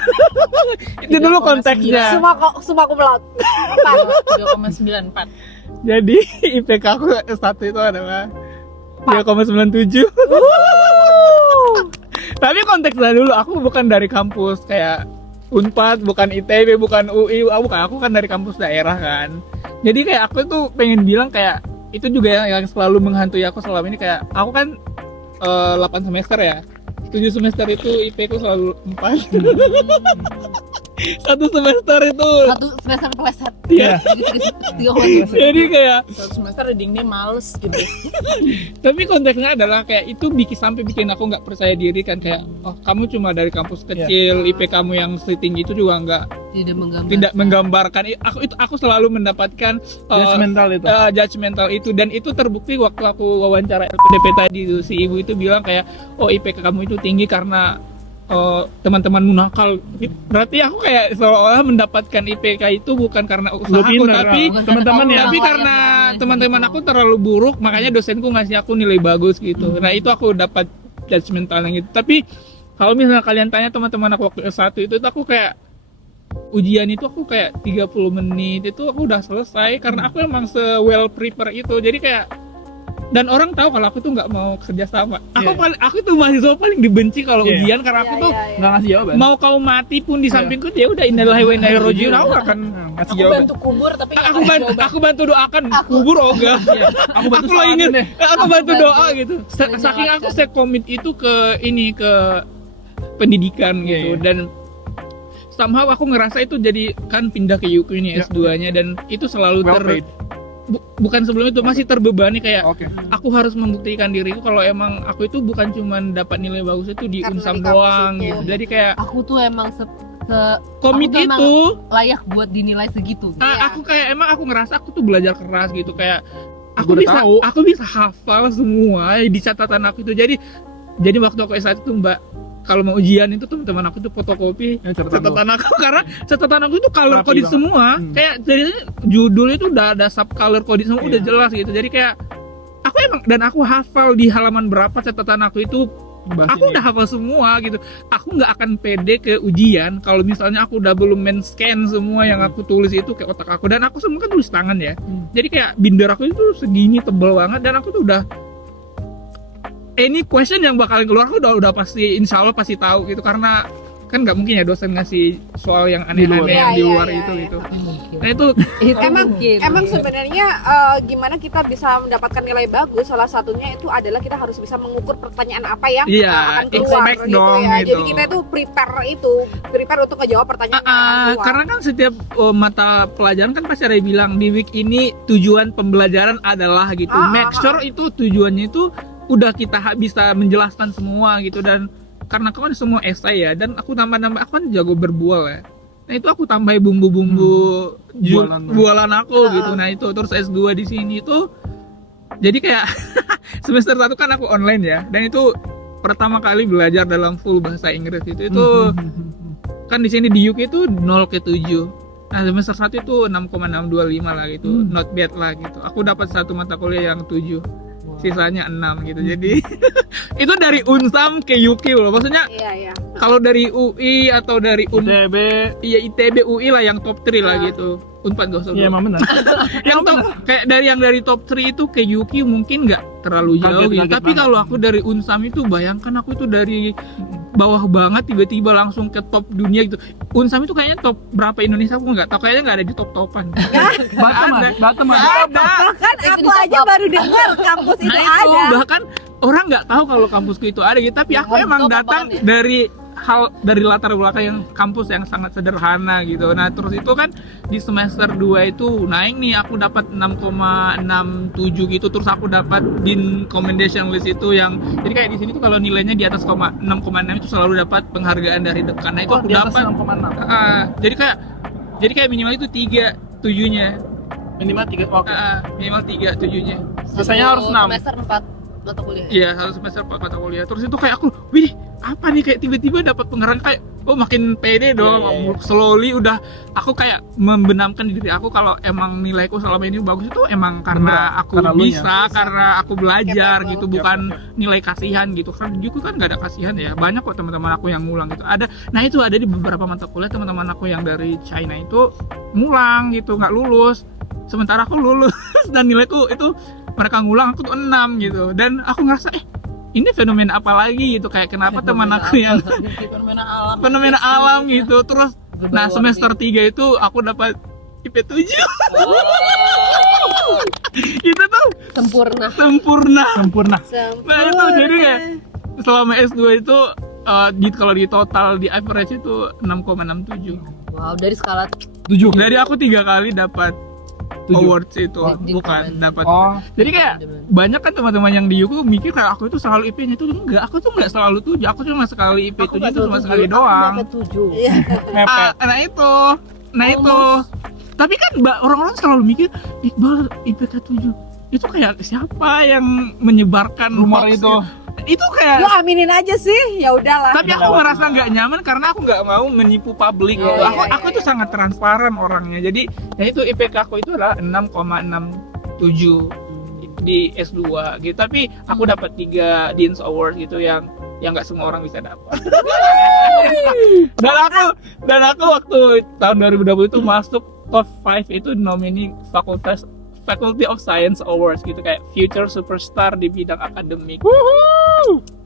Itu dulu konteksnya. Semua kumlaut. 3,94. Jadi IPK aku S1 itu adalah 3,97. Tapi konteksnya dulu, aku bukan dari kampus kayak Unpad, bukan ITB, bukan UI, bukan. Aku kan dari kampus daerah kan. Jadi kayak aku tuh pengen bilang kayak itu juga yang selalu menghantui aku selama ini kayak aku kan 8 semester ya. 7 semester itu IP ku selalu 4. Satu semester itu Satu semester pleset. Iya. Jadi kayak Satu semester reading males gitu. tapi konteksnya adalah kayak itu sampai bikin aku nggak percaya diri kan, kayak oh kamu cuma dari kampus kecil, IP kamu yang setinggi itu juga nggak tidak menggambarkan. Aku selalu mendapatkan judgmental itu, dan itu terbukti waktu aku wawancara LPDP tadi tuh, si ibu itu bilang kayak oh IPK kamu itu tinggi karena teman-temanmu nakal. Berarti aku kayak seolah-olah mendapatkan IPK itu bukan karena usahaku, tapi teman-teman ya. tapi karena teman-teman aku terlalu buruk, makanya dosenku ngasih aku nilai bagus gitu. Nah itu aku dapat judgmental yang gitu. Tapi kalau misalnya kalian tanya teman-teman aku waktu S1 itu aku kayak ujian itu aku kayak 30 menit itu aku udah selesai karena aku emang well prepare itu. Jadi kayak, dan orang tahu kalau aku tuh nggak mau kerja sama. Aku tuh mahasiswa paling dibenci kalau ujian karena aku tuh nggak ngasih jawaban. mau kau mati pun di sampingku dia udah innalillahi wa inna ilaihi rajiun, aku akan ngasih Aku jawaban. bantu kubur tapi nggak Aku kasih bantu, jawaban. aku bantu doakan kubur oga. Aku bantu Aku ingin, deh. aku bantu doa gitu. Saking aku komit itu ke pendidikan gitu, dan somehow aku ngerasa itu jadi kan pindah ke UK ini S2-nya, dan itu selalu bukan sebelum itu masih terbebani kayak aku harus membuktikan diriku kalau emang aku itu bukan cuman dapat nilai bagus itu di Karena Unsam di kampus doang itu. gitu. Jadi kayak Aku tuh emang komit aku tuh emang itu layak buat dinilai segitu. aku kayak emang aku ngerasa aku tuh belajar keras gitu, kayak Gua udah tahu. aku bisa hafal semua di catatan aku itu. Jadi waktu aku S1 tuh Mbak, kalau mau ujian itu teman-teman aku tuh fotokopi catatan aku, karena catatan aku itu color Rapi coded banget. semua. Kayak jadi judul itu udah ada sub color coded semua, udah jelas gitu. Jadi kayak aku emang, dan aku hafal di halaman berapa catatan aku itu, aku udah hafal semua gitu. Aku nggak akan pede ke ujian kalau misalnya aku udah belum men-scan semua yang aku tulis itu ke otak aku. Dan aku semua kan tulis tangan ya. Jadi kayak binder aku itu segini tebel banget, dan aku tuh udah any question yang bakalan keluar aku udah pasti, insya Allah pasti tahu gitu, karena kan nggak mungkin ya dosen ngasih soal yang aneh-aneh yang di luar itu gitu. Nah itu Emang sebenarnya gimana kita bisa mendapatkan nilai bagus, salah satunya itu adalah kita harus bisa mengukur pertanyaan apa yang akan keluar expect gitu dong, ya. gitu. Jadi kita itu prepare untuk ngejawab pertanyaan yang akan keluar. karena kan setiap mata pelajaran kan pasti ada yang bilang di week ini tujuan pembelajaran adalah gitu. Make sure itu tujuannya itu udah kita bisa menjelaskan semua gitu. Dan karena aku kan semua esai ya, dan aku tambah aku kan jago berbual ya. Nah itu aku tambahin bumbu-bumbu bualan aku gitu. Nah itu terus S2 di sini itu jadi kayak semester 1 kan aku online ya, dan itu pertama kali belajar dalam full bahasa Inggris itu kan di sini di UK itu 0 ke 7. Nah semester 1 itu 6,625 lah gitu, not bad lah gitu. Aku dapat satu mata kuliah yang 7, sisanya 6 gitu. Jadi itu dari Unsam ke UK loh. Maksudnya Iya. kalau dari UI atau dari ITB UI lah yang top 3 lah gitu. Unpad gak usah. Iya emang benar. Yang top, kayak dari top 3 itu ke UK mungkin nggak terlalu jauh gitu. Tapi kalau aku dari Unsam itu, bayangkan aku itu dari bawah banget tiba-tiba langsung ke top dunia gitu. Unsam itu kayaknya top berapa Indonesia aku nggak tahu, kayaknya nggak ada di top-topan. Batam Ada. Kan aku aja baru dengar kampus itu Nah itu ada. bahkan orang nggak tahu kalau kampusku itu ada gitu. Tapi aku emang datang dari latar belakang yang kampus yang sangat sederhana gitu. Nah terus itu kan di semester 2 itu naik nih, aku dapat 6,67 gitu. Terus aku dapat Dean Commendation List itu yang, jadi kayak di sini tuh kalau nilainya di atas 6,6 itu selalu dapat penghargaan dari dekan. Nah itu aku dapat 6,6. jadi kayak minimal itu 3 7-nya. Minimal 3. Oke. Minimal 3 7-nya. Selesainya harus 6. Semester 4 mata kuliah. Iya, satu semester 4 mata kuliah. Terus itu kayak aku, wih, apa nih, kayak tiba-tiba dapat penghargaan, kayak oh makin pede dong. Slowly udah aku kayak membenamkan diri aku kalau emang nilaiku selama ini bagus itu emang karena aku bisa, karena aku belajar gitu, bukan nilai kasihan gitu. Kan juga kan nggak ada kasihan ya. Banyak kok teman-teman aku yang ngulang gitu. Ada. Nah, itu ada di beberapa mata kuliah teman-teman aku yang dari China itu ngulang gitu, nggak lulus. Sementara aku lulus dan nilaiku itu mereka ngulang, aku tuh 6 gitu. Dan aku ngerasa ini fenomena apa lagi gitu, kayak kenapa teman aku yang fenomena alam gitu. Terus nah semester 3 itu aku dapat IP 7. Itu tuh Sempurna. sempurna. Nah itu jadi kayak selama S2 itu kalau di total di average itu 6,67. Wow, dari skala 7. Dari aku 3 kali dapat awards itu, Wajib bukan komen. dapat. Oh, Jadi kayak banyak kan teman-teman yang di Yuku mikir kayak aku itu selalu IP-nya itu enggak, aku tuh enggak selalu 7, aku cuma sekali IP 7 itu cuma sekali doang. Aku 7. Iya. mepet. Nah itu. Tapi kan orang-orang selalu mikir Iqbal IPK 7. Itu kayak siapa yang menyebarkan Rumor hoax itu. Itu kayak Lu aminin aja sih, ya udahlah. tapi aku merasa nggak nyaman karena aku nggak mau menipu publik gitu. iya, Aku tuh sangat transparan orangnya. Jadi ya itu IPK aku itu adalah 6,67 di S2 gitu. Tapi aku dapat 3 Dean's Award gitu yang nggak semua orang bisa dapat. dan aku waktu tahun 2020 itu masuk top 5 itu nominee Faculty of Science Awards gitu, kayak future superstar di bidang akademik.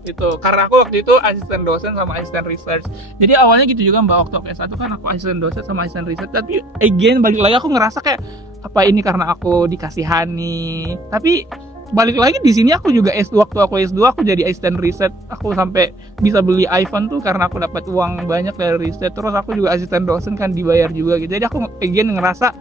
Itu karena aku waktu itu asisten dosen sama asisten research. Jadi awalnya gitu juga Mbak, waktu aku S1 kan aku asisten dosen sama asisten research, tapi again balik lagi aku ngerasa kayak apa ini karena aku dikasihani. Tapi balik lagi di sini aku juga waktu aku S2 aku jadi asisten riset, aku sampai bisa beli iPhone tuh karena aku dapat uang banyak dari riset. Terus aku juga asisten dosen kan dibayar juga gitu. Jadi aku again ngerasa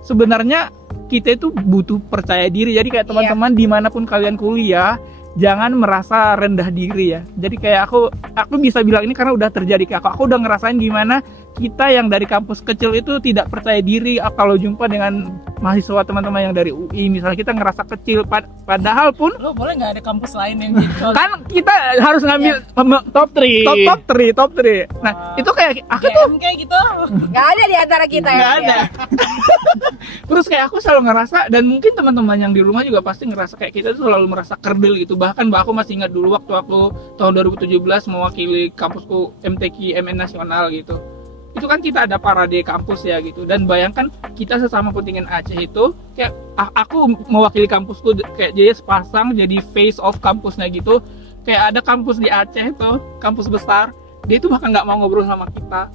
sebenarnya kita itu butuh percaya diri. Jadi kayak teman-teman dimanapun kalian kuliah, jangan merasa rendah diri ya. Jadi kayak aku bisa bilang ini karena udah terjadi ke aku udah ngerasain gimana kita yang dari kampus kecil itu tidak percaya diri kalau jumpa dengan mahasiswa teman-teman yang dari UI misalnya, kita ngerasa kecil padahal pun Lo boleh nggak ada kampus lain yang gitu? kan kita harus ngambil top 3. Nah itu kayak aku tuh kayak gitu. Nggak ada di antara kita ya. nggak ada. Terus kayak aku selalu ngerasa, dan mungkin teman-teman yang di rumah juga pasti ngerasa kayak kita tuh selalu merasa kerdil gitu. Bahkan aku masih ingat dulu waktu aku tahun 2017 mewakili kampusku MTQ MN nasional gitu. Itu kan kita ada parade kampus ya gitu, dan bayangkan kita sesama kontingen Aceh itu kayak aku mewakili kampusku kayak jadi sepasang jadi face of kampusnya gitu. Kayak ada kampus di Aceh tuh, kampus besar, dia itu bahkan nggak mau ngobrol sama kita,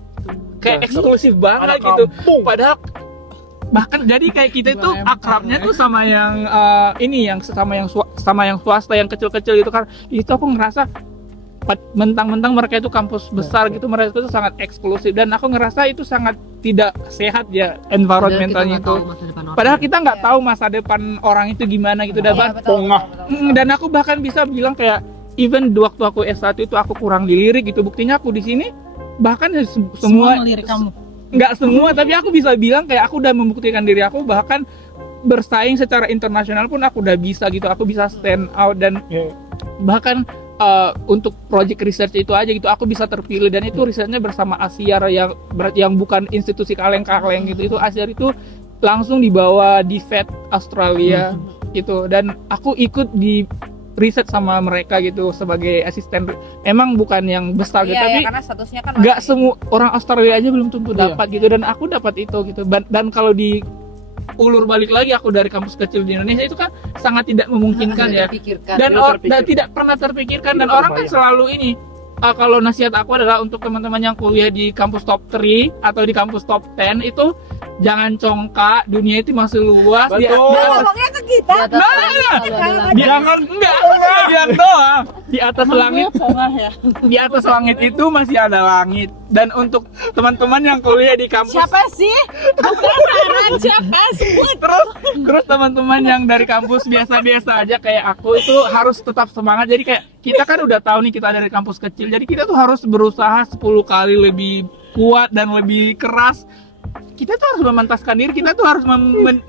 kayak eksklusif banget gitu. Padahal bahkan jadi kayak kita itu akrabnya tuh sama yang sama yang swasta yang kecil-kecil gitu kan. Itu aku ngerasa mentang-mentang mereka itu kampus besar gitu, mereka itu sangat eksklusif, dan aku ngerasa itu sangat tidak sehat ya environmentalnya itu. Padahal kita nggak tahu masa depan orang itu gimana gitu. Dan dan aku bahkan bisa bilang kayak even waktu aku S1 itu aku kurang dilirik gitu. Buktinya aku di sini bahkan semua ngelirik kamu. Nggak semua, tapi aku bisa bilang kayak aku udah membuktikan diri aku, bahkan bersaing secara internasional pun aku udah bisa gitu. Aku bisa stand out, dan bahkan untuk project research itu aja gitu aku bisa terpilih, dan itu risetnya bersama Asyar yang bukan institusi kaleng-kaleng gitu. Itu Asyar itu langsung dibawa di FED Australia gitu, dan aku ikut di riset sama mereka gitu sebagai asisten. Emang bukan yang besar gitu, tapi karena statusnya kan nggak semua orang Australia aja belum tentu dapat gitu, dan aku dapat itu gitu. Dan kalau di ulur balik lagi aku dari kampus kecil di Indonesia itu kan sangat tidak memungkinkan ya, dan tidak pernah terpikirkan. Dan orang kan selalu ini kalau nasihat aku adalah untuk teman-teman yang kuliah di kampus top 3 atau di kampus top 10 itu jangan congkak, dunia itu masih luas. ngomongnya ke kita. Jangan doang. Di atas langit, di atas langit itu masih ada langit. Dan untuk teman-teman yang kuliah di kampus, Siapa sih? Penasaran siapa? Sebut. terus teman-teman yang dari kampus biasa-biasa aja kayak aku itu harus tetap semangat. Jadi kayak kita kan udah tahu nih kita dari kampus kecil, jadi kita tuh harus berusaha 10 kali lebih kuat dan lebih keras. Kita tuh harus memantaskan diri, kita tuh harus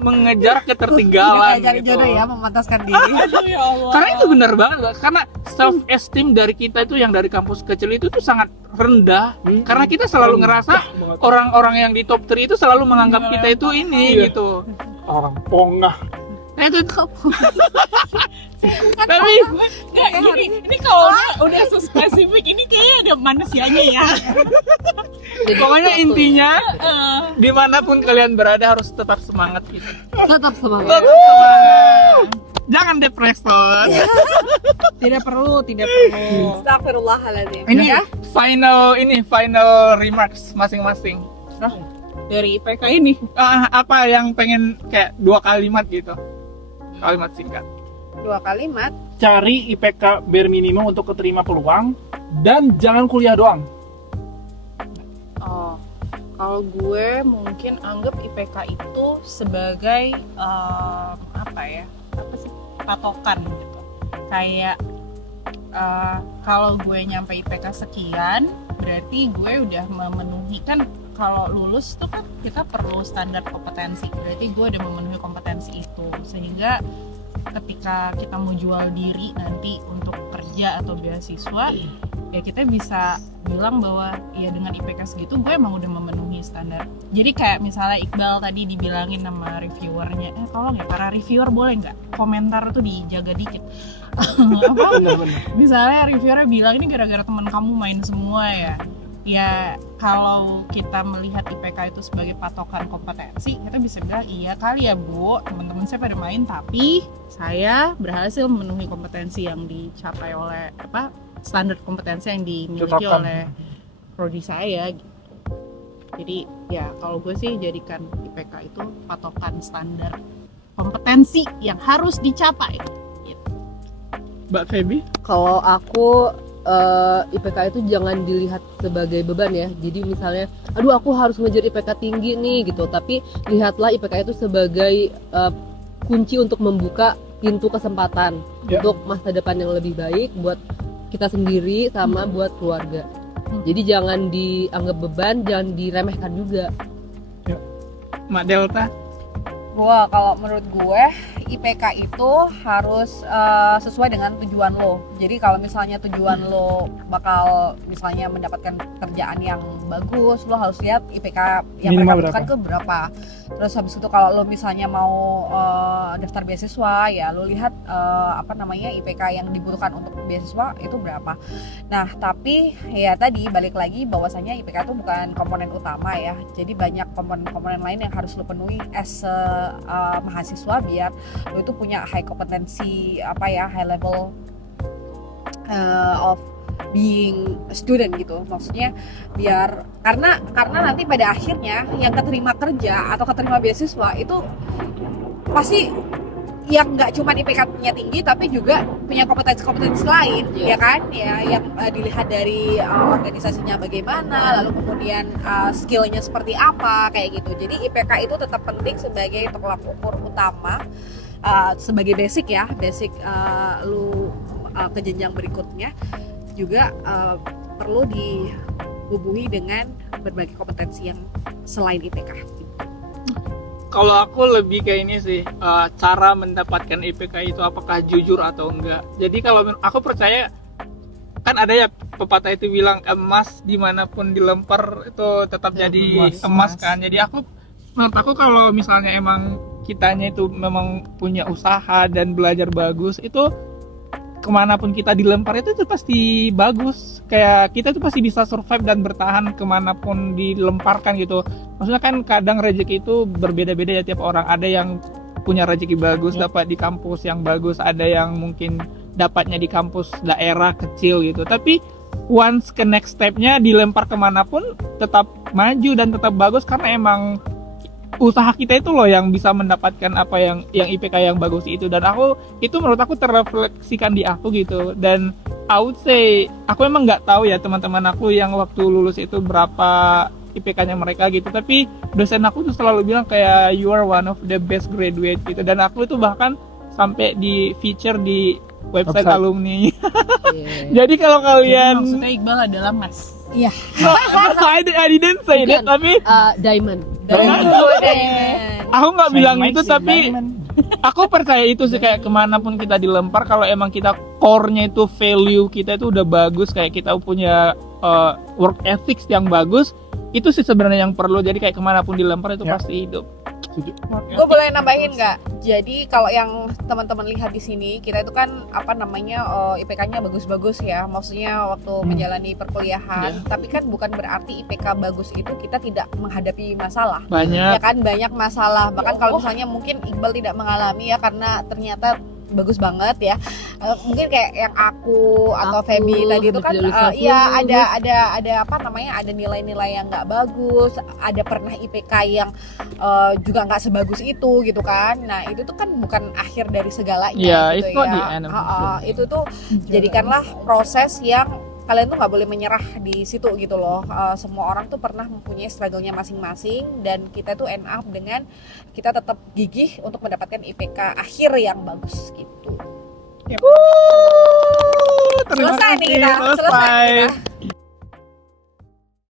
mengejar ketertinggalan Cari gitu. jodoh ya, memantaskan diri. Ya Allah. Karena itu benar banget, karena self esteem dari kita itu yang dari kampus kecil itu tuh sangat rendah. Karena kita selalu ngerasa orang-orang yang di top 3 itu selalu menganggap kita itu ini gitu. Orang pongah. Nah itu tapi Nggak, ini kalau udah spesifik ini kayaknya ada manusianya ya. pokoknya intinya dimanapun kalian berada harus tetap semangat gitu. Tetap semangat. Jangan depreson. Tidak perlu. Astagfirullahaladzim. Ini final remarks masing-masing. dari IPK ini? Apa yang pengen kayak 2 kalimat gitu, kalimat singkat? 2 kalimat. Cari IPK bare minimum untuk keterima peluang dan jangan kuliah doang. Oh, kalau gue mungkin anggap IPK itu sebagai apa sih, patokan gitu. Kayak kalau gue nyampe IPK sekian, berarti gue udah memenuhi, kan kalau lulus tuh kan kita perlu standar kompetensi, berarti gue udah memenuhi kompetensi itu, sehingga ketika kita mau jual diri nanti untuk kerja atau beasiswa, ya kita bisa bilang bahwa ya dengan IPK segitu gue emang udah memenuhi standar. Jadi kayak misalnya Iqbal tadi dibilangin sama reviewernya, tolong ya para reviewer boleh nggak komentar tuh dijaga dikit. Misalnya reviewernya bilang ini gara-gara teman kamu main semua ya. Ya kalau kita melihat IPK itu sebagai patokan kompetensi, kita bisa bilang iya kali ya Bu, teman-teman saya pada main tapi saya berhasil memenuhi kompetensi yang dicapai oleh standar kompetensi yang dimiliki oleh prodi saya gitu. Jadi ya kalau gue sih jadikan IPK itu patokan standar kompetensi yang harus dicapai gitu. Mbak Feby? Kalau aku IPK itu jangan dilihat sebagai beban ya. Jadi misalnya, aduh aku harus ngejar IPK tinggi nih gitu. Tapi lihatlah IPK itu sebagai kunci untuk membuka pintu kesempatan untuk masa depan yang lebih baik buat kita sendiri sama buat keluarga. Jadi jangan dianggap beban, jangan diremehkan juga. Mak Delta? Gua kalau menurut gue IPK itu harus sesuai dengan tujuan lo. Jadi kalau misalnya tujuan lo bakal misalnya mendapatkan kerjaan yang bagus, lo harus lihat IPK yang Minimal mereka butuhkan ke berapa. Terus habis itu kalau lo misalnya mau daftar beasiswa, ya lo lihat IPK yang dibutuhkan untuk beasiswa itu berapa. Nah tapi ya tadi balik lagi bahwasanya IPK itu bukan komponen utama ya. Jadi banyak komponen-komponen lain yang harus lo penuhi as mahasiswa biar lo itu punya high kompetensi high level of being a student gitu. Maksudnya biar karena nanti pada akhirnya yang keterima kerja atau keterima beasiswa itu pasti yang nggak cuma IPK-nya tinggi tapi juga punya kompetensi lain, ya kan? Ya yang dilihat dari organisasinya bagaimana, lalu kemudian skill-nya seperti apa kayak gitu. Jadi IPK itu tetap penting sebagai tolak ukur utama, sebagai basic lu ke jenjang berikutnya juga perlu dibubuhi dengan berbagai kompetensi yang selain IPK. Kalau aku lebih kayak ini sih, cara mendapatkan IPK itu apakah jujur atau enggak. Jadi kalau aku percaya, kan ada ya pepatah itu bilang emas dimanapun dilempar itu tetap jadi emas kan. Jadi menurut aku kalau misalnya emang kitanya itu memang punya usaha dan belajar bagus, itu kemanapun kita dilempar itu pasti bagus. Kayak kita itu pasti bisa survive dan bertahan kemanapun dilemparkan gitu. Maksudnya kan kadang rezeki itu berbeda-beda ya tiap orang. Ada yang punya rezeki bagus dapat di kampus yang bagus, ada yang mungkin dapatnya di kampus daerah kecil gitu. Tapi once ke next stepnya dilempar kemanapun tetap maju dan tetap bagus karena emang usaha kita itu loh yang bisa mendapatkan apa yang IPK yang bagus itu. Dan itu menurut aku terrefleksikan di aku gitu. Dan I would say aku emang nggak tahu ya teman-teman aku yang waktu lulus itu berapa IPK-nya mereka gitu, tapi dosen aku tuh selalu bilang kayak you are one of the best graduate gitu. Dan aku itu bahkan sampai di feature di website alumni. Jadi kalau kalian Maksudnya Iqbal adalah Mas. Iya. I didn't say that, tapi Diamond. aku nggak bilang itu, tapi aku percaya itu sih, kayak kemanapun kita dilempar, kalau emang kita core-nya itu value kita itu udah bagus, kayak kita punya work ethics yang bagus, itu sih sebenarnya yang perlu. Jadi kayak kemanapun dilempar itu pasti hidup. Gue boleh nambahin nggak? Jadi kalau yang teman-teman lihat di sini, kita itu kan IPK-nya bagus-bagus ya. Maksudnya waktu menjalani perkuliahan. Tapi kan bukan berarti IPK bagus itu kita tidak menghadapi masalah. Banyak. Ya kan banyak masalah. Bahkan kalau misalnya mungkin Iqbal tidak mengalami ya karena ternyata bagus banget ya. Mungkin kayak yang aku atau Aku, Feby tadi itu kan Firdaus Safur. iya ada apa namanya, ada nilai-nilai yang nggak bagus, ada pernah IPK yang juga nggak sebagus itu gitu kan. Nah itu tuh kan bukan akhir dari segalanya Iya, gitu it's not ya. the end of the story. Itu tuh jadikanlah proses yang kalian tuh nggak boleh menyerah di situ gitu loh. Semua orang tuh pernah mempunyai struggle-nya masing-masing, dan kita tuh end up dengan kita tetap gigih untuk mendapatkan IPK akhir yang bagus gitu. Terima Selesai nih kasih, kita, selesai kita.